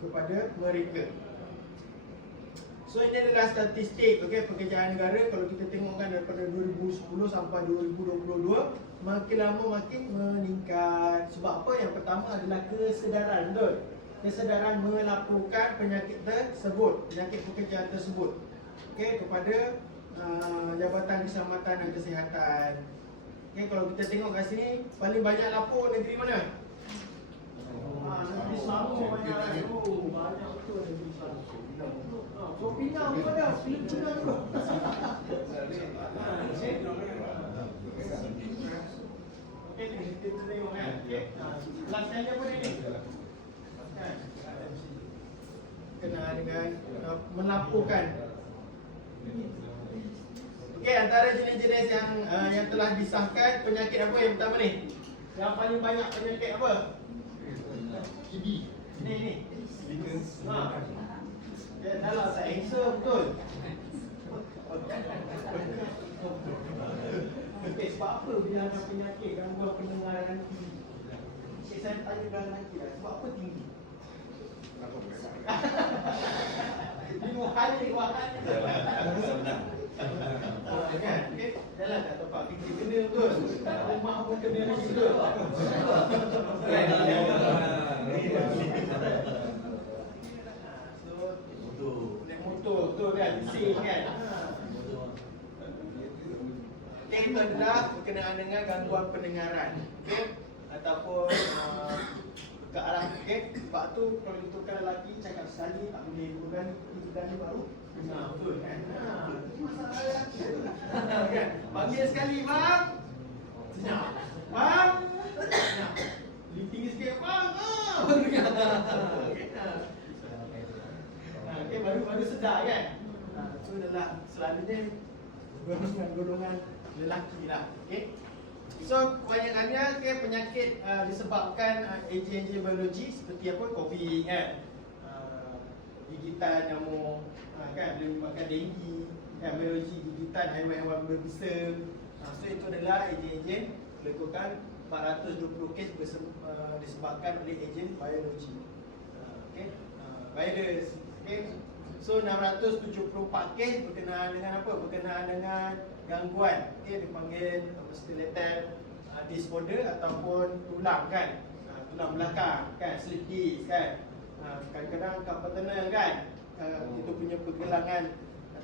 kepada mereka. So ini adalah statistik pekerjaan negara. Kalau kita tengokkan daripada 2010 sampai 2022, makin lama makin meningkat. Sebab apa? Yang pertama adalah kesedaran, betul? Kesedaran melaporkan penyakit tersebut, penyakit pekerjaan tersebut kepada Jabatan Keselamatan dan Kesihatan. Kalau kita tengok kat sini, paling banyak lapor negeri mana? Negeri Selangor banyak lah. Banyak betul negeri Selangor. So Pinang pun ada, Pinang dulu. Kita tengok kan. Last kali apa ni? Kena dengan melaporkan. Antara jenis-jenis yang telah disahkan, penyakit apa yang pertama ni? Yang paling banyak penyakit apa? TB. Ni. Dah lah saya answer betul. Sebab apa bila ada penyakit gangguan pendengaran nanti? Saya tanya dah nanti lah. Sebab apa tinggi? Wahai. Kan? Jalan tak tempat kerja kena betul. Rumah pun kena lagi betul. Naik motor betul kan? Bising kan? Itu adalah berkenaan dengan gangguan pendengaran. Ataupun ke arah sebab tu kalau ditukar lelaki cakap sekali tak boleh 2 kali, 3 kali baru betul kan? Masalah lelaki kan? Panggil sekali bang, senyap. Bang, senyap. Tinggi sikit bang, baru sedar kan? Itu adalah selalunya golongan lelaki lah. So kebanyakannya penyakit disebabkan ejen-ejen biologi seperti apa? COVID kan, gigitan nyamuk kan, boleh menyebabkan denggi kan, biologi gigitan haiwan-haiwan berbisa. So itu adalah ejen-ejen melakukan 420 kes disebabkan oleh ejen biologi. Virus. So 674 kes berkenaan dengan apa? Berkenaan dengan gangguan, dipanggil skeletal disorder ataupun tulang kan, tulang belakang kan, slip disc kan, kadang-kadang carpal tunnel kan, itu punya pergelangan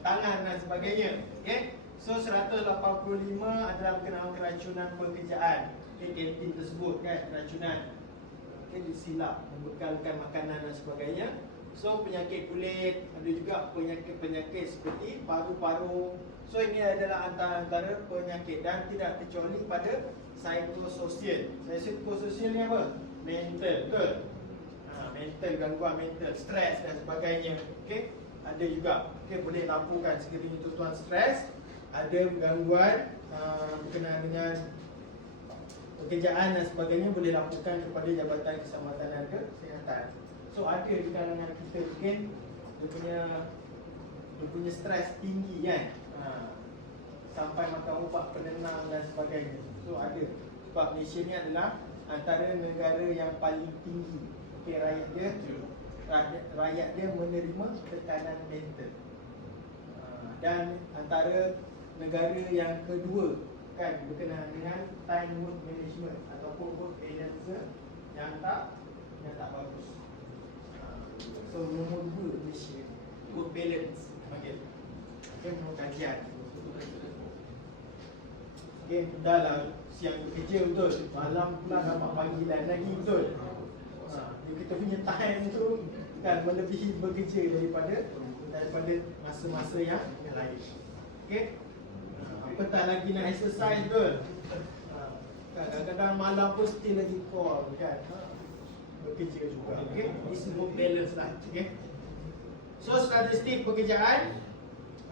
tangan dan sebagainya. So 185 adalah berkenaan keracunan pekerjaan, kantin tersebut kan, keracunan, disilap membekalkan makanan dan sebagainya. So penyakit kulit, ada juga penyakit-penyakit seperti paru-paru. So ini adalah antara penyakit dan tidak terkecuali pada psikososial. Psikososial ni apa? Mental, betul? Mental, gangguan mental, stres dan sebagainya. Ada juga. Boleh laporkan sekiranya tuan-tuan stres, ada gangguan berkenaan dengan pekerjaan dan sebagainya, boleh laporkan kepada Jabatan Keselamatan dan Kesihatan. So ada di kalangan kita mungkin dia punya stres tinggi kan, sampai makan ubat penenang dan sebagainya. So ada. Sebab Malaysia ni adalah antara negara yang paling tinggi rakyat dia menerima tekanan mental, dan antara negara yang kedua kan berkenaan dengan time work management ataupun work balance yang tak bagus. So nombor 2 Malaysia work balance. Menurut kajian dah lah siang bekerja betul, malam pula dapat panggilan lagi betul. Kita punya time tu kan melebihi bekerja daripada masa-masa yang lain. Apatah lagi nak exercise betul. Kadang-kadang malam pun still lagi call kan, bekerja juga. Ini semua balance lah. So statistik pekerjaan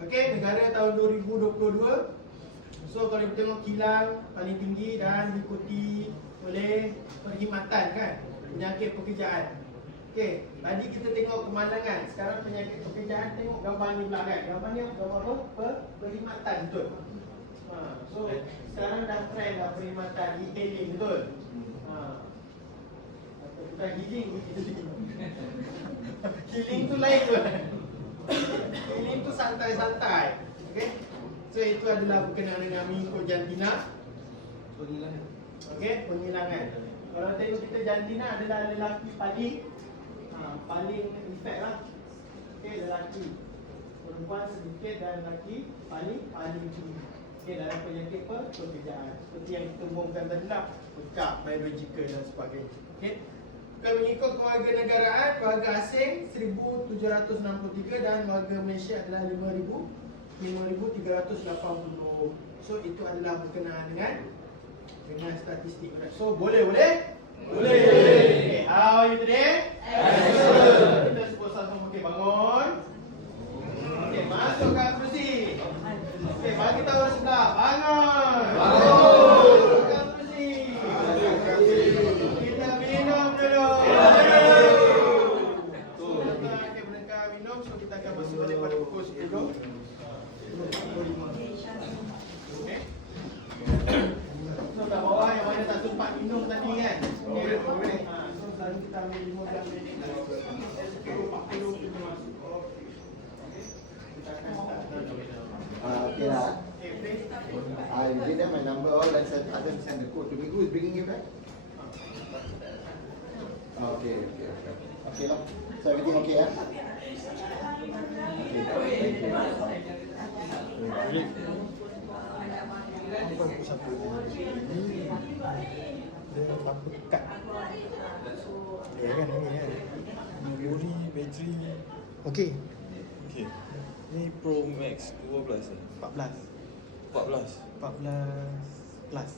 negara tahun 2022. So kalau kita tengok kilang paling tinggi dan diikuti oleh perkhidmatan kan, penyakit pekerjaan. Okey, tadi kita tengok pemandangan. Sekarang penyakit pekerjaan, tengok gambar ni pula kan. Gambar ni gambar apa? Perkhidmatan, betul. So sekarang dah trend dah perkhidmatan e-hailing, betul. Bukan healing, healing tu lain tu. Healing tu santai-santai. Okey. So itu adalah berkenaan dengan mengikut jantina. Okey, penghilangan. Kalau tengok kita jantina adalah lelaki paling efek lah. Okey, lelaki. Perempuan sedikit dan lelaki paling tinggi. Okey, dalam penyakit pekerjaan. Seperti yang kita umumkan tadi lah, pecah, biological dan sebagainya. Okey. Kalau mengikut kewarganegaraan, warga asing 1763 dan warga Malaysia adalah 5380. So itu adalah berkenaan dengan statistik. So boleh? Okay, how are you today? Excellent. Kita sebut sama-sama. Okay, bangun. Okay, masukkan kerusi. Okay, bagi tahu orang sebelah. Bangun. Masukkan kerusi. Kita minum dulu. Okay, menengah minum. So kita akan masuk balik pada pukul 10. Okay. So kat bawah yang mana tak sempat minum tadi kan. Okay. So selalu kita ambil 15 minit. 10-40 kita masuk. Kita akan start. Okay lah. Okay, please. I give them my number all and send the code to me. Who is bringing you back? Okay. Okay lah. So everything okay ya? Okey. Okay. Ni Pro Max 12 14 14 plus. 14 plus.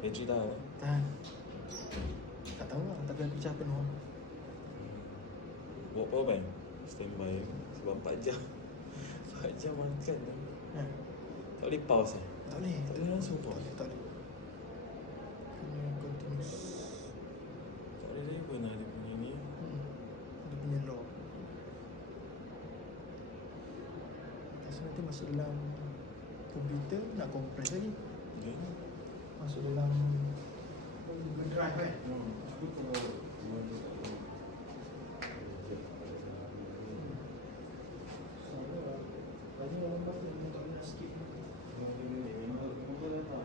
Bateri dah. Tak tahu lah, tapi aku cakap penuh. Bawa power bank. Standby sebab 4 jam. 4 jam makan dah. Tak boleh pause Tak boleh. Tak boleh langsung pause. Tak boleh. Kena continuous. Tak boleh dia pun ada punya ni. Dia punya lock. So nanti masuk dalam komputer, nak compress lagi. Okay. Masuk dalam Google Drive kan. Banyak orang baca dia tak boleh nak skip. Aku dah tahu,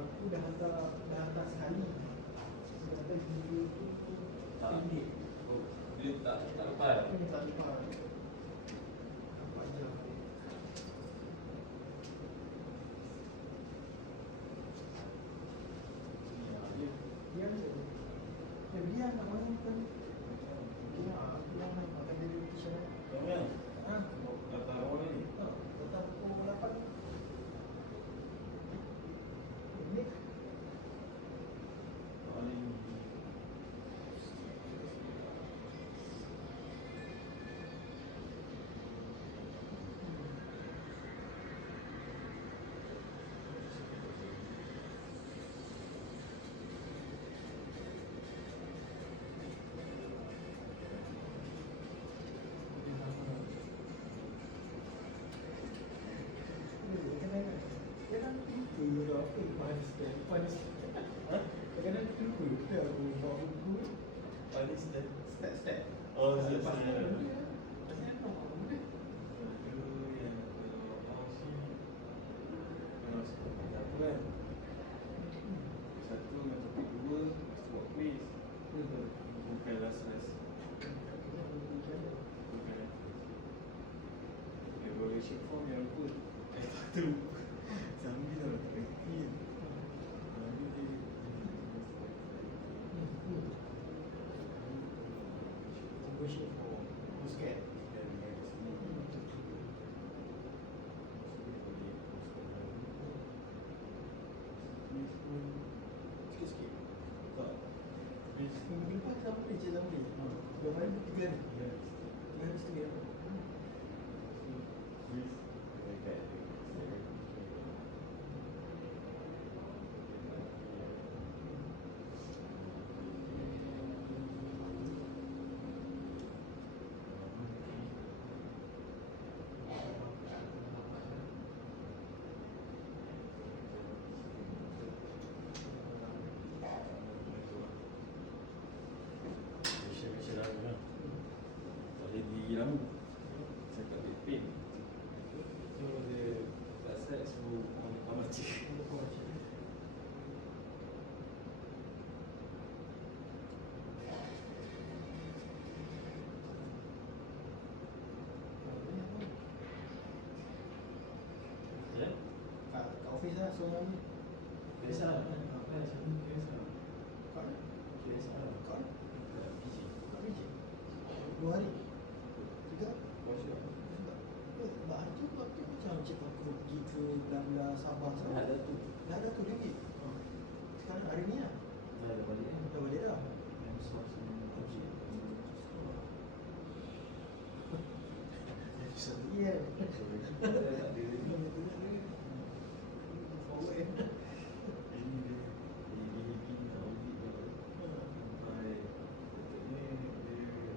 aku dah hantar sekali. Dah hantar video tu pendek. Dia tak lepas. Ini tak lepas. Nampak je. Dia nak mana kan? Dia nak makan dari kitchen. Jangan. Kata orang ni. Datang pukul 8. Ini kadang-kadang lupa ke aku bawa buku step-step. Oh, Lepas tu, saya. pasal apa benda? Satu dengan topik dua, mesti buat quiz. Bukan last. Bukan. Evaluation form yang pun. Satu. Sambil dah tak kerti. Worship for Muscat. Sikit-sikit. Tak. Minggu lepas sampai je sampai. Dah main 3 hari. 3 hari setengah. lah seorang ni. Biasa lah kan? Apa yang saya pun biasa lah. Kau ni? Biasa lah. Kau ni? Kat PJ. Kau PJ? 2 hari? 3? Puasa lah. Mak tu macam cakap aku pergi ke belah-belah Sabah sana. Dah ada tu. Dah ada tu dia pergi. Sekarang hari ni lah. Dah ada balik kan? Dah balik dah. Yang source yang PJ. Ya. Tak ada lagi. Forward eh. Ini dia. Ini nak audit dia. Sampai betul ni dia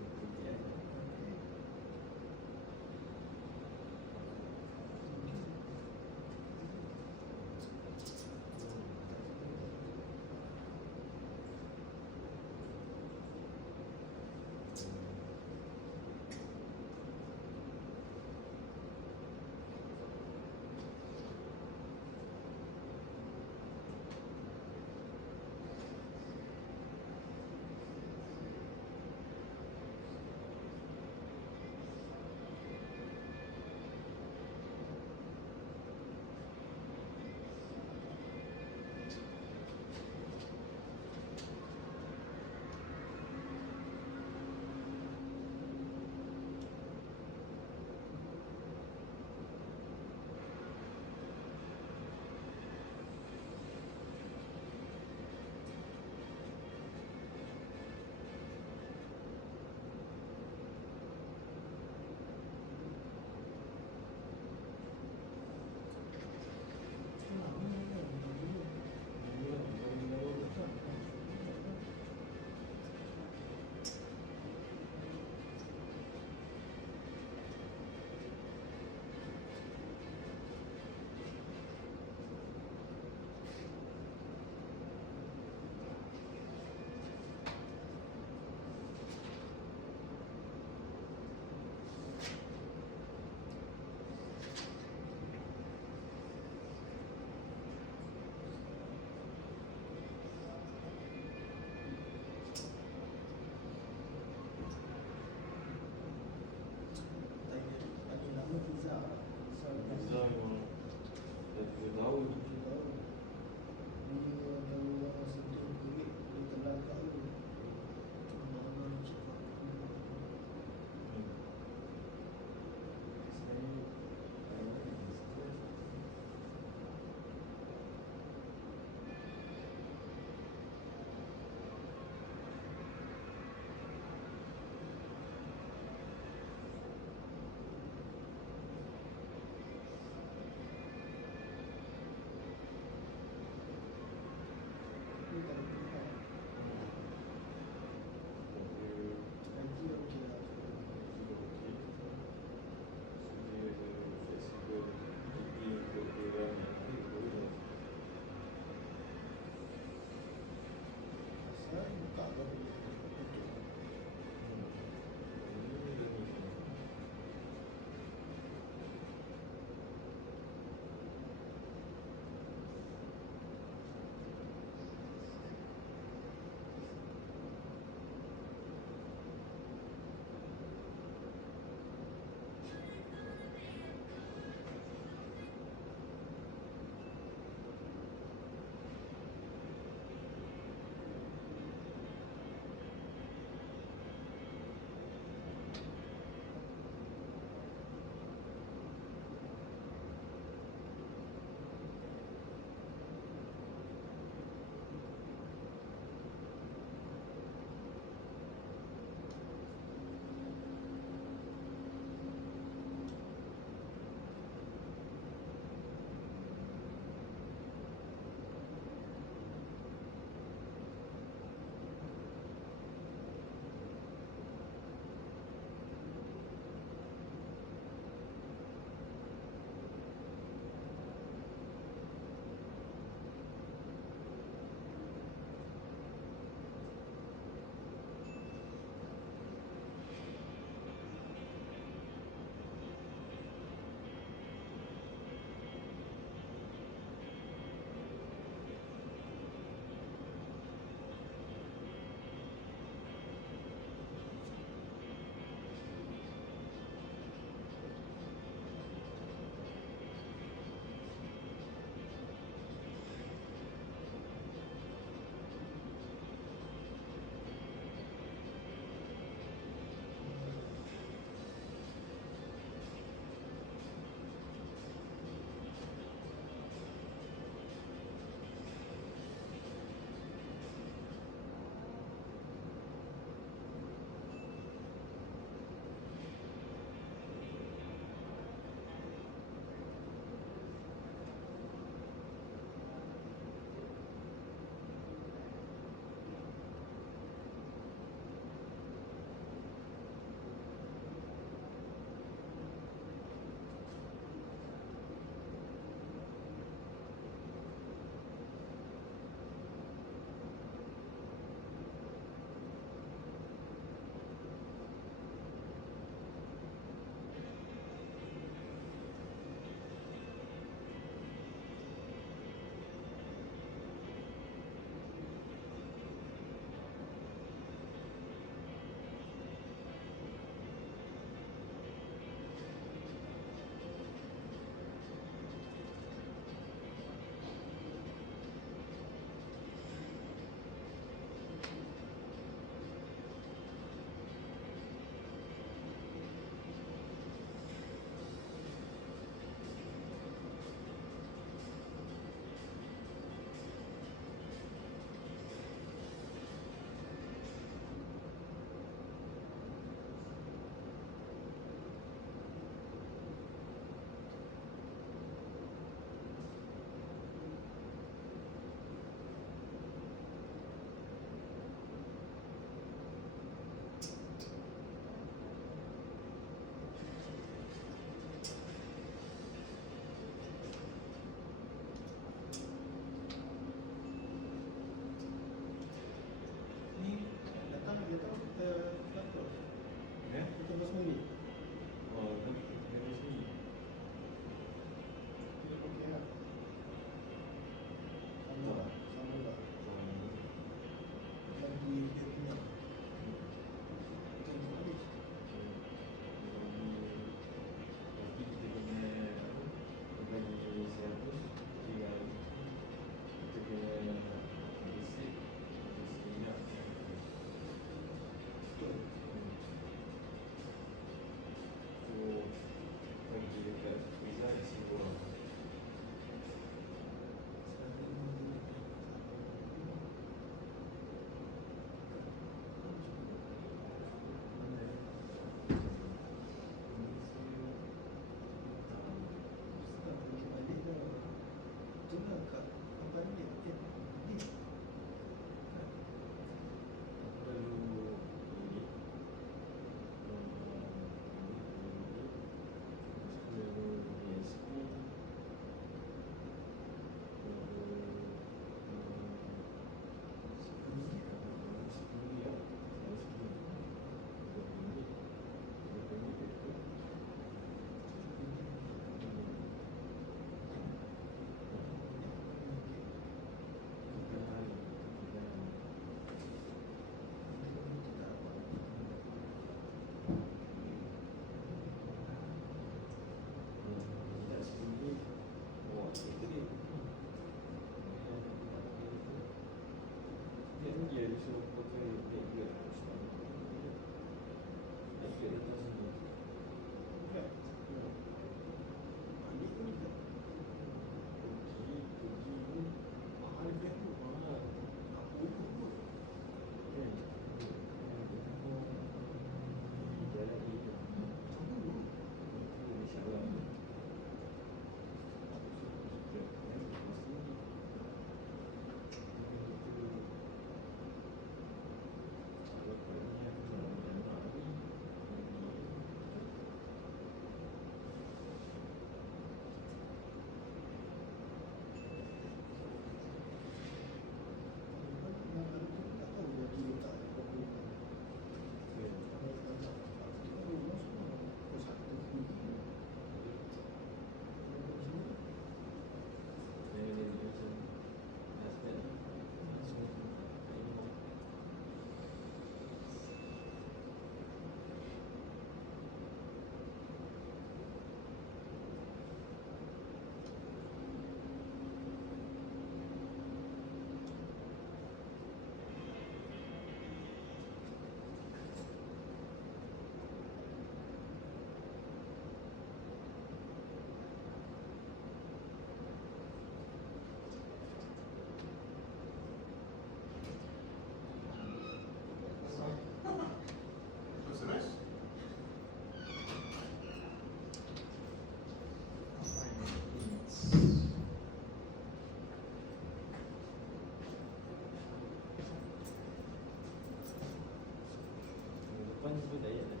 depan semua Dayak dah.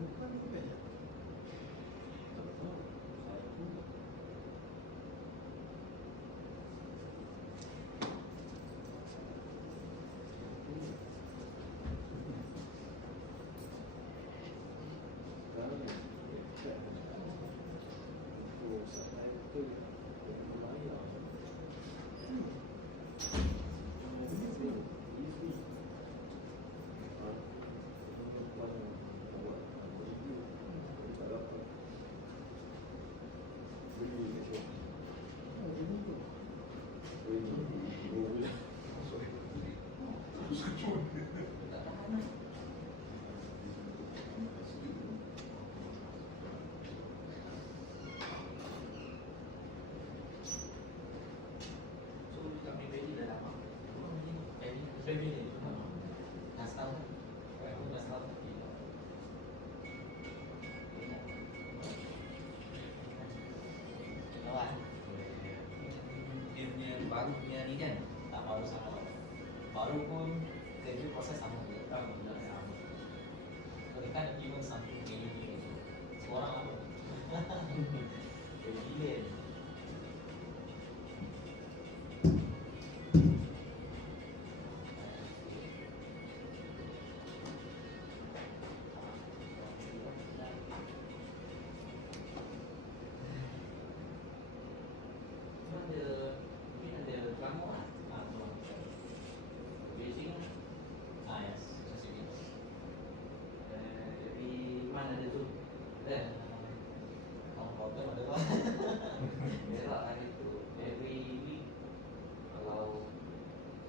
Bukan juga ya. Tak tahu. Saya pun tak. Sekarang ni, dekat untuk sampai ke Melayu. So kat Maybank dah lama. Maybank ni dah setahun. Aku dah setahun lagi. Kawan. Dia punya baru punya ni kan, tak baru sangat. Baru pun kerja proses sama je, tak bulan sama. Kalau kan even something really seorang apa? Jadi gila. Mungkin ada drama lah. Beijing lah. Yes, just a bit. Jadi mana ada tu? Ada. Kalau ada lah. Berak hari tu. Every week kalau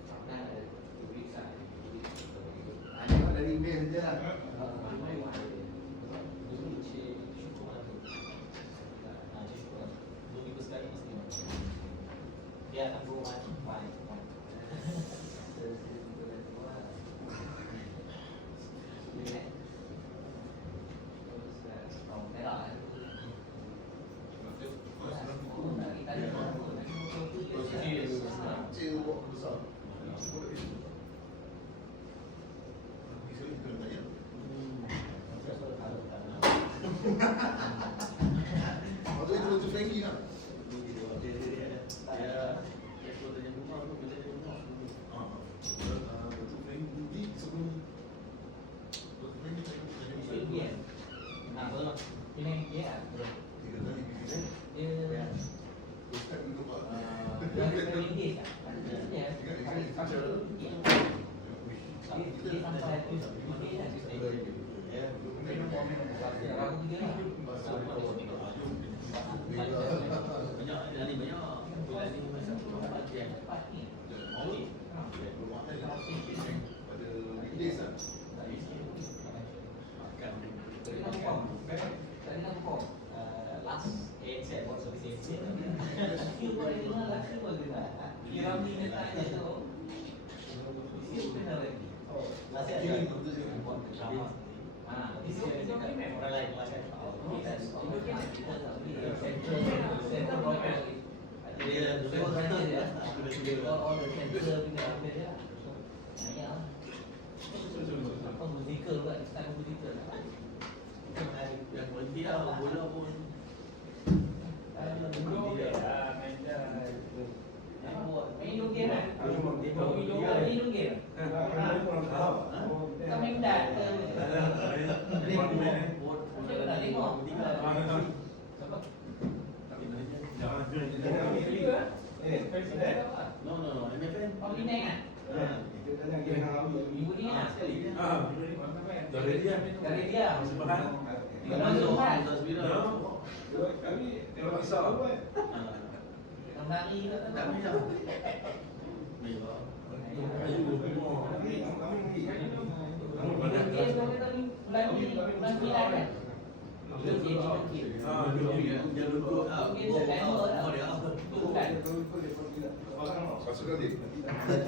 sometimes ada 2 weeks lah. 2 weeks. Hanya dari email je lah. Dia akan go on. Cik buat besar. Waktu itu tu Frankie kan?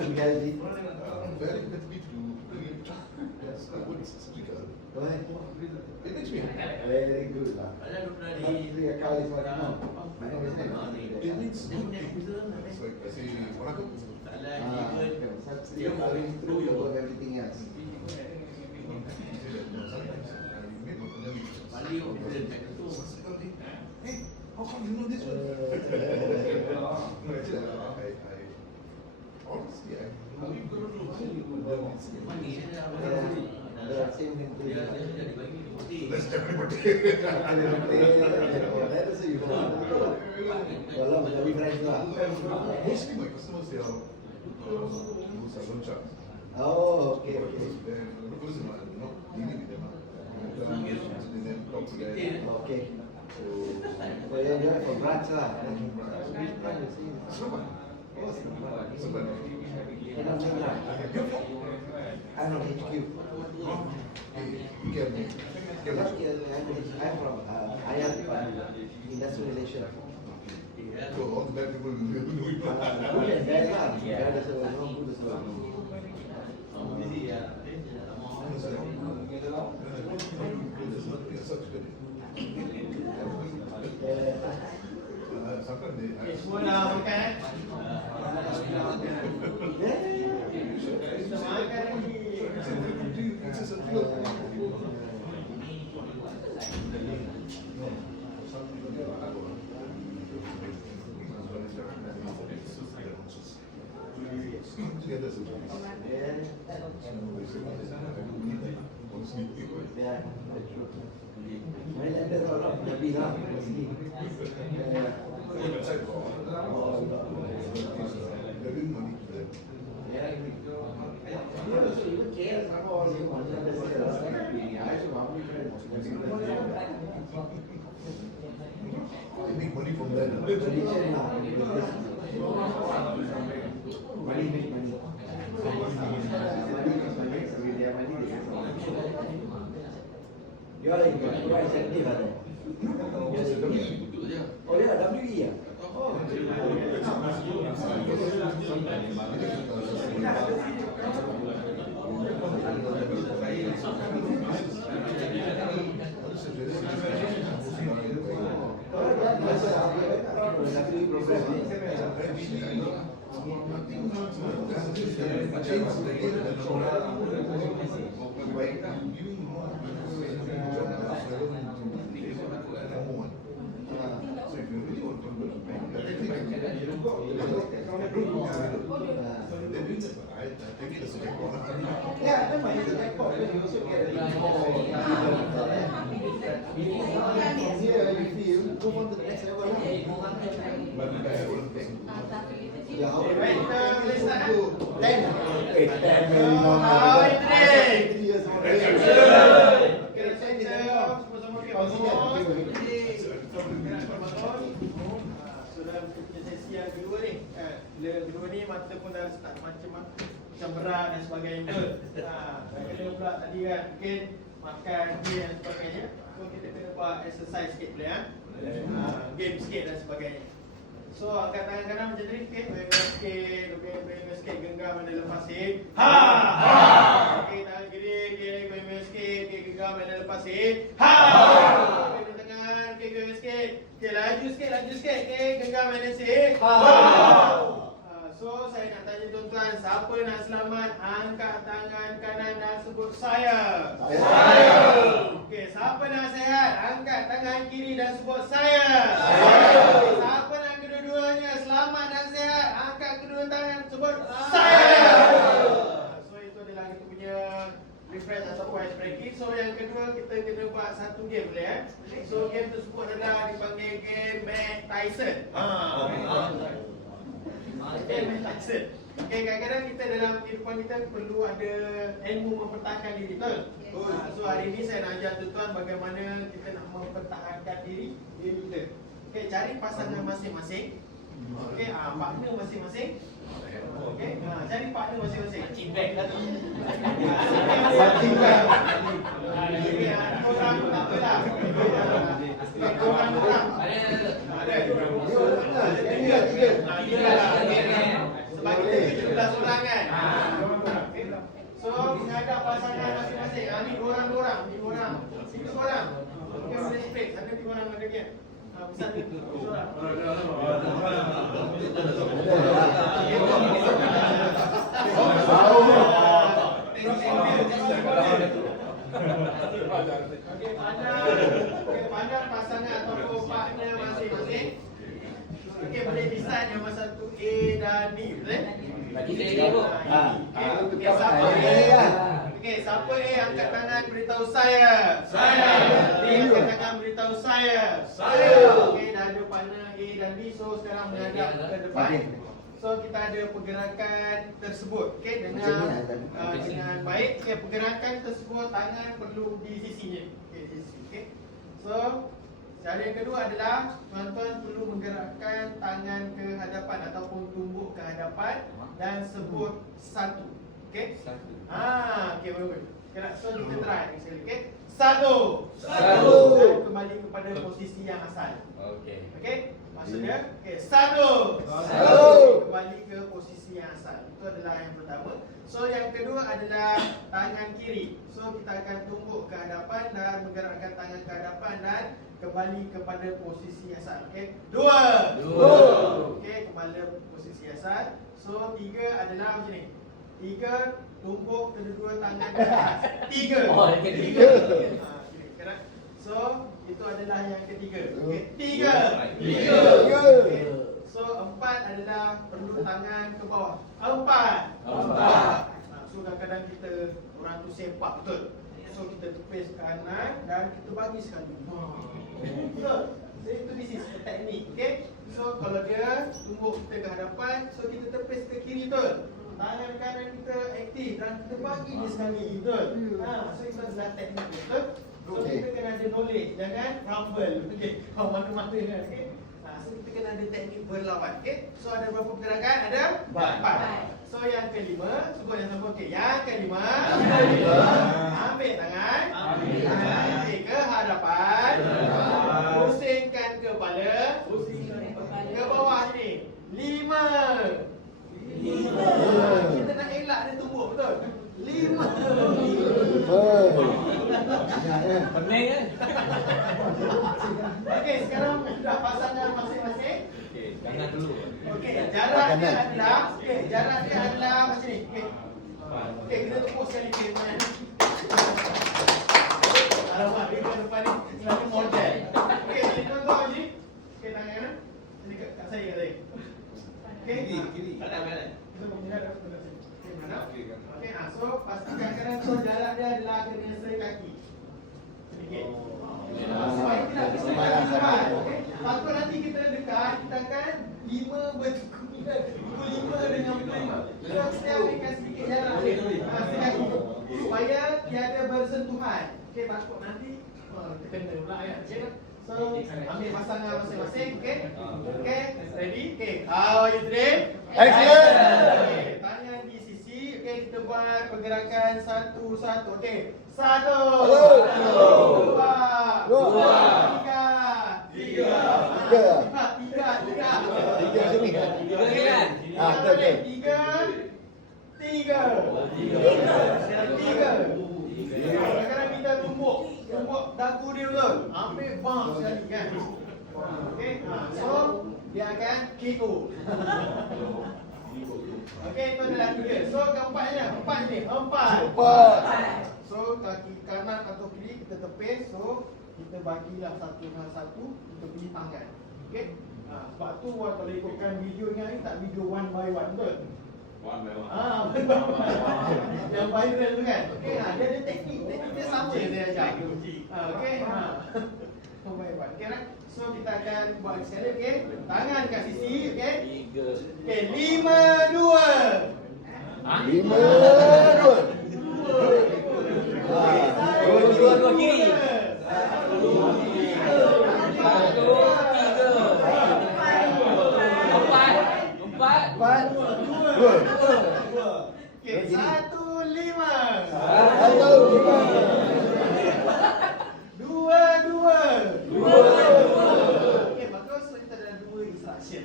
Sekali. Very good beat to bring it. Yes, I would speaker. It makes me happy. Very good lah. Tiga kali semalam. It means It's like I say, Monaco. Dia paling true about everything else. Hey, how come you know this one? Honestly, I let's definitely mostly my customers they are salon charts. Oh, okay, okay. Then because I'm not dealing with them, then talk to them. Okay. So So you have a branch lah. Which branch you see? Seban. Oh, Seban. Seban. Kenal lah. I'm from HQ. Get me. I'm from IR department, Industrial Relations. So all the bad people will know it. Good and bad lah. Bad as well, no good as well. Sometimes they Semua dah makan Kita makan lagi. it's a circular. Together, Yeah, that's true. My landlord all of Nabi lah. Even KL Singapore also They make money from that. Money make money. You are in quite active, are they? Oh yeah, WE yeah. Oh. Yeah, that might be the jackpot. You also get a bit more. From here, you feel move on to the next level. Yeah, how Baik, kita boleh start dah. 10 very long. How it is? 3 years more. Kita sama-sama okey bangun. So dalam sesi yang kedua ni, kedua ni mata pun dah start macam berat dan sebagainya. Dan kena pula tadi kan, mungkin makan game dan sebagainya. So kita kena buat exercise sikit boleh ya. Game sikit dan sebagainya. So angkat tangan kanan macam tadi, okey, bengong sikit, bengong sikit, genggam dan lepas sikit. Ha! Okey, tangan kiri, bengong sikit, genggam dan lepas sikit. Ha! Bengong tangan, genggam sikit. Okey, laju sikit, okey, genggam dan sikit. Ha! So saya nak tanya tuan-tuan, siapa nak selamat angkat tangan kanan dan sebut saya. Saya. Okey, siapa nak sihat angkat tangan kiri dan sebut saya. Saya. Siapa nak kedua-duanya selamat dan sihat angkat kedua tangan sebut saya. So itu adalah kita punya refresh ataupun ice breaking. So yang kedua kita kena buat satu game boleh So game tersebut adalah dipanggil game Mike Tyson. Okay, kadang-kadang kita dalam kehidupan kita perlu ada ilmu mempertahankan diri, betul? So hari ini saya nak ajar tuan-tuan bagaimana kita nak mempertahankan diri kita. Okay, cari pasangan masing-masing. Okay, partner masing-masing. Okay, cari partner masing-masing. Feedback kan? Korang tak apalah. Korang tak. Ada. Sebab kita 17 orang kan. So menghadap pasangan masing-masing. Ni dua orang. Itu orang. Okey, boleh split. Sana 3 orang ada dia. Besar ni. Okey, pandang pasangan atau partner masing-masing. Okey, boleh decide nama satu A dan B, betul? Bagi saya dulu. Okey, siapa A? Okey, siapa A angkat tangan beritahu saya. Saya. B angkat tangan beritahu saya. Saya. Okey, dah ada partner A dan B, so sekarang menghadap ke depan. So kita ada pergerakan tersebut, okey, dengan baik. Okey, pergerakan tersebut tangan perlu di sisinya. Okey, sisi, okey. So cara yang kedua adalah tuan-tuan perlu menggerakkan tangan ke hadapan ataupun tumbuk ke hadapan dan sebut satu. Okey? Satu. Okey, bagus. So kita try sekali, okey? Satu. Dan kembali kepada posisi yang asal. Okey. Okey? Maksudnya, okey, satu. Kembali ke posisi yang asal. Itu adalah yang pertama. So yang kedua adalah tangan kiri. So kita akan tumbuk ke hadapan dan menggerakkan tangan ke hadapan dan kembali kepada posisi asal. Okey. Dua. Okey, kembali posisi asal. So tiga adalah macam ni. Tiga, tumbuk kedua-dua tangan ke atas. Tiga. Tiga. Kena. So itu adalah yang ketiga. Okey. Tiga. Okey. So empat adalah perlu tangan ke bawah. Empat. So kadang-kadang kita orang tu sepak betul. So kita tepis ke kanan dan kita bagi sekali. Betul. So itu this is a teknik. Okay. So kalau dia tumbuk kita ke hadapan, so kita tepis ke kiri betul. Tangan kanan kita aktif dan kita bagi dia sekali betul. So itu adalah teknik betul. So kita kena ada knowledge, jangan rumble. Okay. Kau mana-mana kan. Okay. So kita kena ada teknik berlawan. Okay. So ada berapa pergerakan? Ada 4. So yang kelima, sebut yang sama. Okey, yang kelima. Ambil tangan. Ambil ke hadapan. Pusingkan kepala. Ke bawah sini. 5. Kita nak elak dia tumbuk betul. 5. Pening kan? Okey, sekarang dah pasangan masing-masing. Okey, jangan dulu. Okey, jarak dia adalah macam ni. Okey. Okey, kita tepuk sekali ke depan ni. Alamak, dia kat depan ni selalu model. Okey, jadi tuan-tuan macam ni. Okey, tangan kanan. Sini kat saya, kat saya. Okey. Kiri. Kanan. Kita menghadap ke sini. Okey, mana? Okey, so pastikan kanan tu jarak dia adalah kena sekaki. Sedikit. Supaya tidak kesempatan. Okey. Takut nanti kita dekat, kita akan 5 bertukar 5 dengan 5. So kita ambilkan sedikit jarak sedikit supaya tiada bersentuhan. Okey, takut nanti kena pula ya. Okey. So ambil pasangan masing-masing. Okey. Okey, ready? Okey. How are you today? Excellent. Okey, tangan di sisi. Okey, kita buat pergerakan satu-satu. Okey. 1 2 3 sini. Tiga. Kadang-kadang kita tumbuk dagu dia betul. Ambil bang sekali kan. Okey. So dia akan kiko. Okey, itu adalah 3. So keempatnya, 4 ni. 4. So kaki kanan atau kiri kita tepis. So kita bagilah satu dengan satu, kita pilih tangan. Okey. Sebab tu kalau ikutkan video ni tak video one by one betul? One by one. Yang viral tu kan. Okey, dia ada teknik dia sama dia ajar. Okey. One by one. Okey right? So kita akan buat sekali, okey. Tangan kat sisi, okey. 3. Okey, 5 2. 2 kiri. 3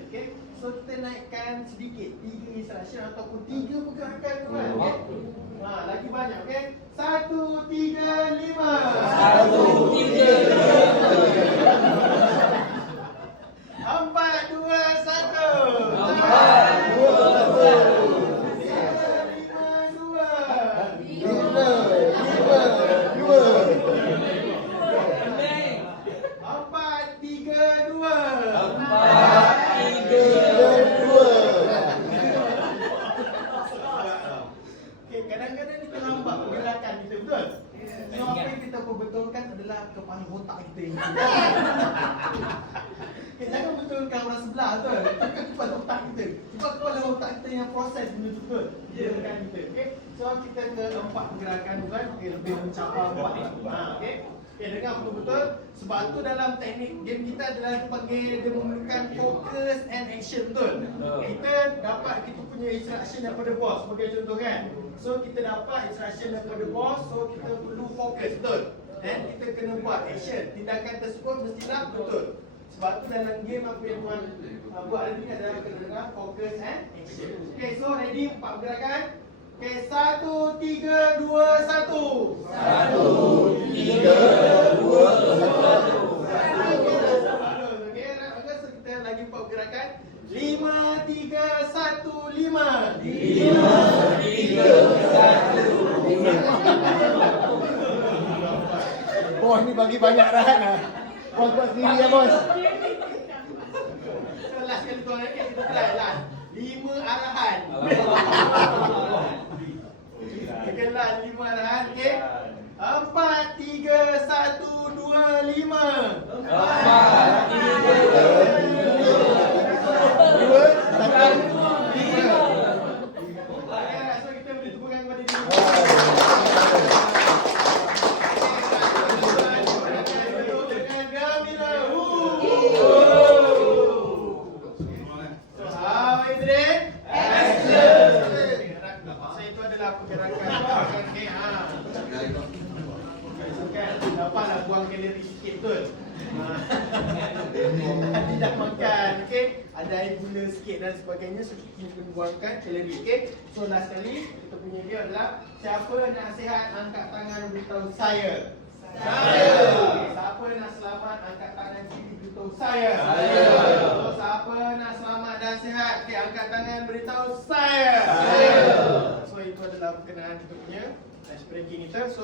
okey. So kita naikkan sedikit 3 instruction ataupun 3 pergerakan tu kan. Okey. Lagi banyak okey. 1 3 5. 4 2 1. 5 2. betul? Yeah. So apa yang kita perbetulkan adalah kepala otak kita yang jangan betulkan orang sebelah tu. Betulkan kepala otak kita. Sebab kepala otak kita yang proses benda tu betul. Betulkan kita. Okay? So kita ke 4 pergerakan bukan? Okay, lebih mencapai 4. Okay? Okay, dengar betul-betul. Sebab tu dalam teknik game kita adalah dipanggil, dia memerlukan focus and action, betul? Kita dapat kita punya instruction daripada bos sebagai contoh kan. So kita dapat instruction daripada bos, so kita perlu fokus, betul? Dan kita kena buat action. Tindakan tersebut mestilah betul. Sebab tu dalam game apa yang tuan buat hari ni adalah kena dengar focus and action. Okay, so ready 4 pergerakan. Okay, 1, 3, 2, 1. 1, 3, 2, 1. Okay, so kita lagi 4 pergerakan. 5, 3, 1, 5. 5, 3, 1, 5. Bos ni bagi banyak rahat lah. Bos buat sendiri ya bos. So last kali tuan lagi kita try last. 5 arahan. Okay lah 5 arahan. Okay. 4, 3, 1, 2, 5. 4, 3, 2, 1, 5. So kita beri tepukan kepada diri. Dapatlah buang kalori sikit, betul? Tadi dah makan, okey? Ada air gula sikit dan sebagainya, so kita kena buangkan kalori, okey? So last kali kita punya dia adalah siapa nak sihat angkat tangan beritahu saya. Saya. Okay, siapa nak selamat angkat tangan kiri beritahu saya. Saya. So siapa nak selamat dan sihat, okey, angkat tangan beritahu saya. Saya. So itu adalah berkenaan kita punya ice breaking kita. So